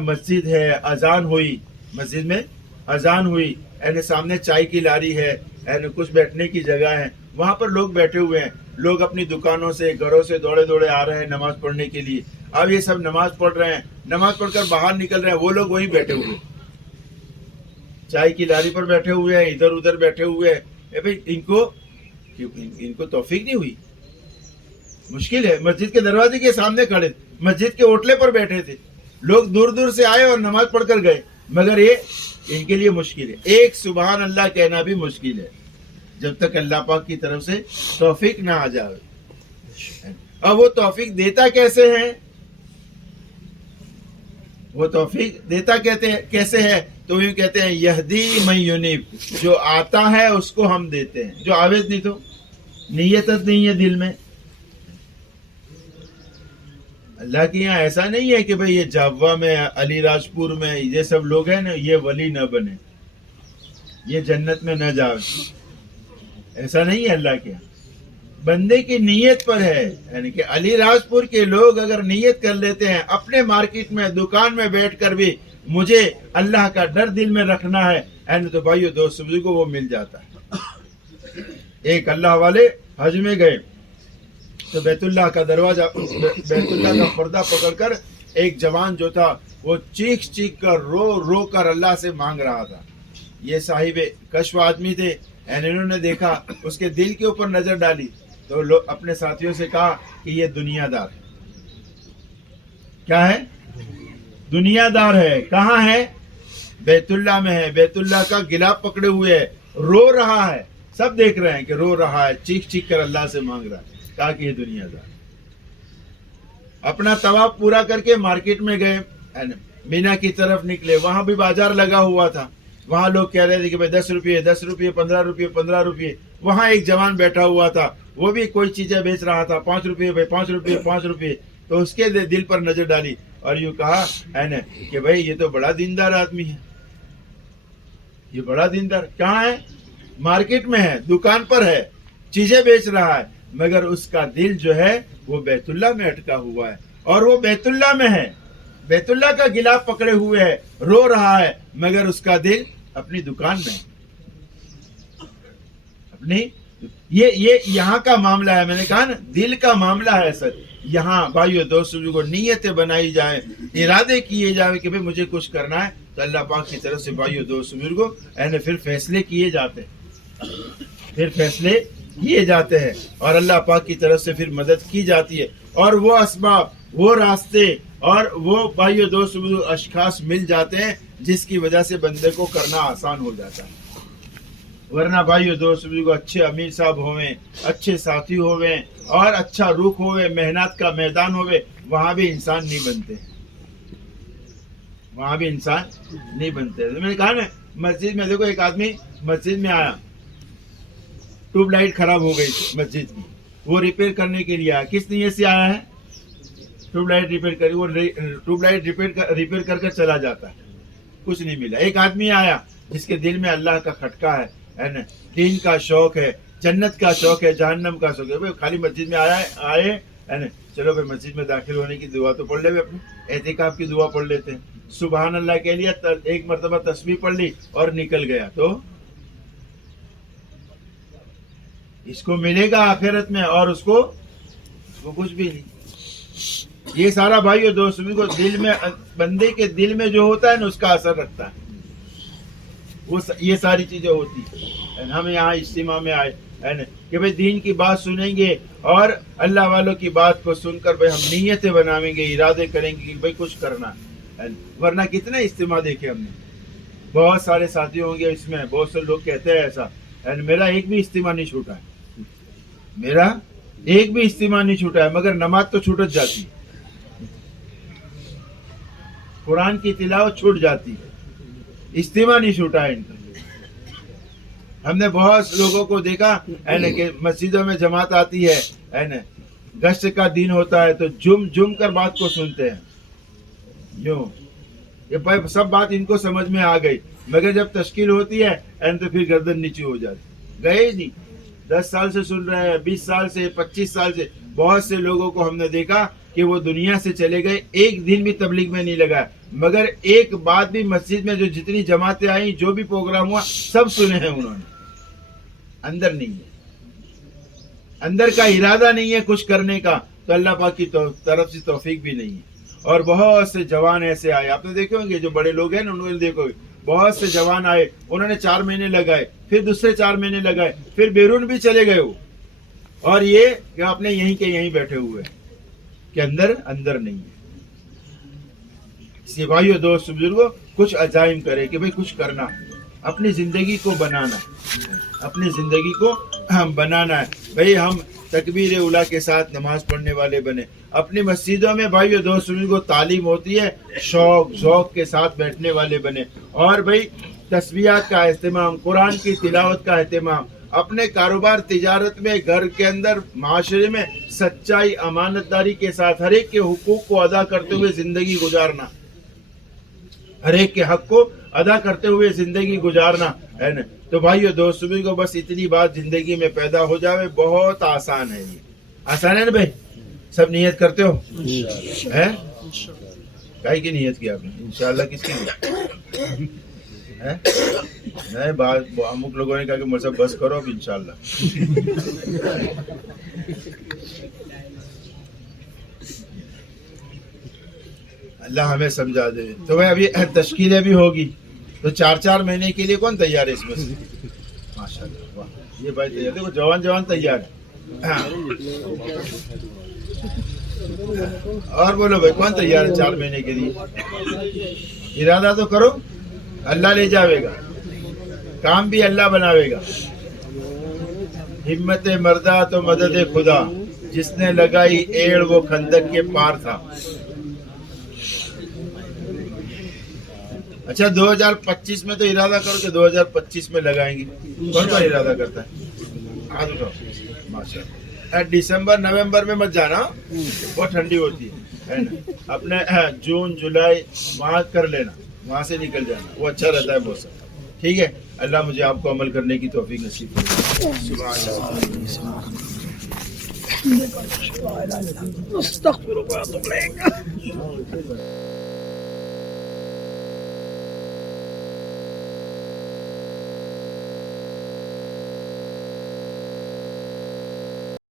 مسجد ہے، اذان ہوئی، مسجد میں اذان ہوئی، سامنے چائے کی لاری ہے، کچھ بیٹھنے کی جگہ ہے، وہاں پر لوگ بیٹھے ہوئے ہیں. لوگ اپنی دکانوں سے گھروں سے دوڑے دوڑے آ رہے ہیں نماز پڑھنے کے لیے. اب یہ سب نماز پڑھ رہے ہیں، نماز پڑھ کر باہر نکل رہے ہیں، وہ لوگ وہیں بیٹھے ہوئے چائے کی لاری پر بیٹھے ہوئے ہیں، ادھر ادھر بیٹھے ہوئے ہیں. بھائی ان کو توفیق نہیں ہوئی. مشکل ہے. مسجد کے دروازے کے سامنے کھڑے، مسجد کے اوٹلے پر بیٹھے تھے، لوگ دور دور سے آئے اور نماز پڑھ کر گئے، مگر یہ ان کے لیے مشکل ہے. ایک سبحان اللہ کہنا بھی مشکل ہے جب تک اللہ پاک کی طرف سے توفیق نہ آ جائے. اب وہ توفیق دیتا کیسے ہیں؟ وہ توفیق دیتا کہتے ہیں کیسے ہے؟ تو یوں کہتے ہیں یہدی من ینیب، جو آتا ہے اس کو ہم دیتے ہیں، جو عاوز نہیں تو نیت نہیں ہے دل میں۔ اللہ کے یہاں ایسا نہیں ہے کہ بھئی یہ جاوا میں، علی راجپور میں یہ سب لوگ ہیں نا یہ ولی نہ بنے، یہ جنت میں نہ جاؤ، ایسا نہیں ہے اللہ کے یہاں۔ بندے کی نیت پر ہے، یعنی کہ علی راجپور کے لوگ اگر نیت کر لیتے ہیں اپنے مارکیٹ میں دکان میں بیٹھ کر بھی مجھے اللہ کا ڈر دل میں رکھنا ہے، تو بھائیو دوست کو وہ مل جاتا ہے۔ ایک اللہ والے حج میں گئے تو بیت اللہ کا دروازہ، بیت اللہ کا پردہ پکڑ کر ایک جوان جو تھا وہ چیخ چیخ کر رو رو کر اللہ سے مانگ رہا تھا۔ یہ صاحب کشف آدمی تھے، انہوں نے دیکھا، اس کے دل کے اوپر نظر ڈالی تو لوگ اپنے ساتھیوں سے کہا کہ یہ دنیا دار ہے۔ کیا ہے؟ دنیا دار ہے۔ کہاں ہے؟ بیت اللہ میں ہے، بیت اللہ کا گلاب پکڑے ہوئے ہے، رو رہا ہے، سب دیکھ رہے ہیں کہ رو رہا ہے، چیخ چیخ کر اللہ سے مانگ رہا ہے۔ کہا کہ یہ دنیا دار۔ اپنا طواف پورا کر کے مارکیٹ میں گئے، مینا کی طرف نکلے، وہاں بھی بازار لگا ہوا تھا، وہاں لوگ کہہ رہے تھے کہ بھائی 10 روپے 10 روپے 15 روپے 15 روپے۔ وہاں ایک جوان بیٹھا ہوا تھا، وہ بھی کوئی چیزیں بیچ رہا تھا، 5 روپے بھائی 5 روپے 5 روپے۔ تو اس کے دل پر نظر ڈالی اور یوں کہا کہ بھائی یہ تو بڑا دیندار آدمی ہے، یہ بڑا دیندار۔ کہاں ہے؟ مارکیٹ میں ہے، دکان پر ہے، چیزیں بیچ رہا ہے، مگر اس کا دل جو ہے وہ بیت اللہ میں اٹکا ہوا ہے، اور وہ بیت اللہ میں ہے، بیت اللہ کا گلاف پکڑے ہوئے ہے، رو رہا ہے، مگر اس کا دل اپنی دکان میں ہے، اپنی۔ یہ یہاں کا معاملہ ہے، میں نے کہا نا دل کا معاملہ ہے سر۔ یہاں بھائیو دوستوں کو نیتیں بنائی جائیں، ارادے کیے جائیں کہ بھئی مجھے کچھ کرنا ہے، تو اللہ پاک کی طرف سے بھائیو دوستوں کو پھر فیصلے کیے جاتے ہیں، پھر فیصلے کیے جاتے ہیں، اور اللہ پاک کی طرف سے پھر مدد کی جاتی ہے، اور وہ اسباب، وہ راستے اور وہ بھائیو دوستوں اشخاص مل جاتے ہیں جس کی وجہ سے بندے کو کرنا آسان ہو جاتا ہے۔ ورنہ بھائیو دوستوں کو اچھے امیر صاحب ہوئے، اچھے ساتھی ہوئے، اور اچھا رخ ہوئے، محنت کا میدان ہوئے، وہاں بھی انسان نہیں بنتے، وہاں بھی انسان نہیں بنتے۔ میں نے کہا نا مسجد میں دیکھو، ایک آدمی مسجد میں آیا، ٹیوب لائٹ خراب ہو گئی مسجد کی، وہ ریپیئر کرنے کے لیے آیا۔ کس نیت سے آیا ہے؟ ٹیوب لائٹ ریپیئر کری، وہ ٹیوب لائٹ ریپیئر کر کے چلا جاتا ہے، کچھ نہیں ملا۔ ایک آدمی آیا جس کے دل میں اللہ کا کھٹکا ہے نا، دین کا شوق ہے، جنت کا شوق ہے، جہنم کا شوق ہے، خالی مسجد میں آئے ہے نا، چلو بھائی مسجد میں داخل ہونے کی دعا تو پڑھ لے، اپنی اعتکاف کی دعا پڑھ لیتے ہیں، سبحان اللہ کے لیے ایک مرتبہ تسبیح پڑھ لی اور نکل گیا، تو اس کو ملے گا آخرت میں، اور اس کو کچھ بھی نہیں۔ یہ سارا بھائیو دوستوں کو دل میں، بندے کے دل میں جو ہوتا ہے نا اس کا اثر رکھتا ہے، یہ ساری چیزیں ہوتی ہیں۔ ہم یہاں اجتماع میں آئے ہے نا کہ بھئی دین کی بات سنیں گے، اور اللہ والوں کی بات کو سن کر بھئی ہم نیتیں بنائیں گے، ارادے کریں گے کہ بھئی کچھ کرنا ہے۔ ورنہ کتنے اجتماع دیکھے ہم نے، بہت سارے ساتھی ہوں گے اس میں، بہت سے لوگ کہتے ہیں ایسا، میرا ایک بھی اجتماع نہیں چھوٹا ہے، میرا ایک بھی اجتماع نہیں چھوٹا ہے، مگر نماز تو چھوٹ جاتی ہے، قرآن کی تلاوت چھوٹ جاتی ہے، اجتماع نہیں چھوٹا ہے ان کا۔ ہم نے بہت لوگوں کو دیکھا ہے نا کہ مسجدوں میں جماعت آتی ہے نا، گشت کا دن ہوتا ہے تو جم کر بات کو سنتے ہیں، یوں یہ سب بات ان کو سمجھ میں آ گئی، مگر جب تشکیل ہوتی ہے تو پھر گردن نیچی ہو جاتی، گئے نہیں، 10 سال سے سن رہے ہیں، 20 سال سے، 25 سال سے، بہت سے لوگوں کو ہم نے دیکھا کہ وہ دنیا سے چلے گئے، ایک دن بھی تبلیغ میں نہیں لگا، مگر ایک بات بھی مسجد میں جو جتنی جماعتیں آئیں، جو بھی پروگرام ہوا، سب سنے ہیں انہوں نے۔ اندر نہیں ہے، اندر کا ارادہ نہیں ہے کچھ کرنے کا، تو اللہ پاک کی طرف سے توفیق بھی نہیں ہے۔ اور بہت سے جوان ایسے آئے، آپ نے دیکھے ہوں گے، جو بڑے لوگ ہیں نا انہوں نے دیکھو گے، بہت سے جوان آئے، انہوں نے 4 مہینے لگائے، پھر دوسرے 4 مہینے لگائے، پھر بیرون بھی چلے گئے وہ، اور یہ کہ اپنے یہیں کے یہیں بیٹھے ہوئے ہیں کہ اندر نہیں ہے۔ اسی بھائیو دوست بزرگوں، کچھ عزائم کرے کہ بھئی کچھ کرنا، اپنی زندگی کو بنانا، اپنی زندگی کو بنانا ہے۔ بھئی ہم تکبیر اولا کے ساتھ نماز پڑھنے والے بنے. اپنی مسجدوں میں بھائیو دوست کو تعلیم ہوتی ہے, شوق ذوق کے ساتھ بیٹھنے والے بنے. اور بھائی تسبیحات کا اہتمام, قرآن کی تلاوت کا اہتمام, اپنے کاروبار تجارت میں, گھر کے اندر, معاشرے میں سچائی امانت داری کے ساتھ ہر ایک کے حقوق کو ادا کرتے ہوئے زندگی گزارنا, ہر ایک کے حق کو ادا کرتے ہوئے زندگی گزارنا ہے نا. تو بھائیو دوست کو بس اتنی بات زندگی میں پیدا ہو جاوے, بہت آسان ہے. یہ آسان ہے نا بھائی؟ سب نیت کرتے ہو ہے؟ کائی کی نیت کی آپ نے؟ انشاءاللہ کس کی نیت ہے؟ نہیں بات امک لوگوں نے کہا کہ مجھ سے بس کرو اب انشاءاللہ. اللہ ہمیں سمجھا دے. تو بھائی ابھی تشکیلیں بھی ہوگی, تو 4 مہینے کے لیے کون تیار ہے اس میں سے؟ ماشاءاللہ واہ, یہ بھائی تیار, دیکھو جوان تیار ہے. اور بولو بھائی کون تیار ہے 4 مہینے کے لیے؟ ارادہ تو کرو, اللہ لے جاوے گا, کام بھی اللہ بناوے گا. ہمت مردہ تو مدد خدا, جس نے لگائی ایڑ وہ خندق کے پار تھا. اچھا 2025 میں تو ارادہ کرو کہ 2025 میں لگائیں گے. کون کا ارادہ کرتا ہے؟ ہاتھ اٹھاؤ. ماشاءاللہ. دسمبر نومبر میں مت جانا, بہت ٹھنڈی ہوتی ہے نا. اپنے جون جولائی وہاں کر لینا, وہاں سے نکل جانا, وہ اچھا رہتا ہے موسم. ٹھیک ہے, اللہ مجھے آپ کو عمل کرنے کی توفیق نصیب کرے. سبحان اللہ.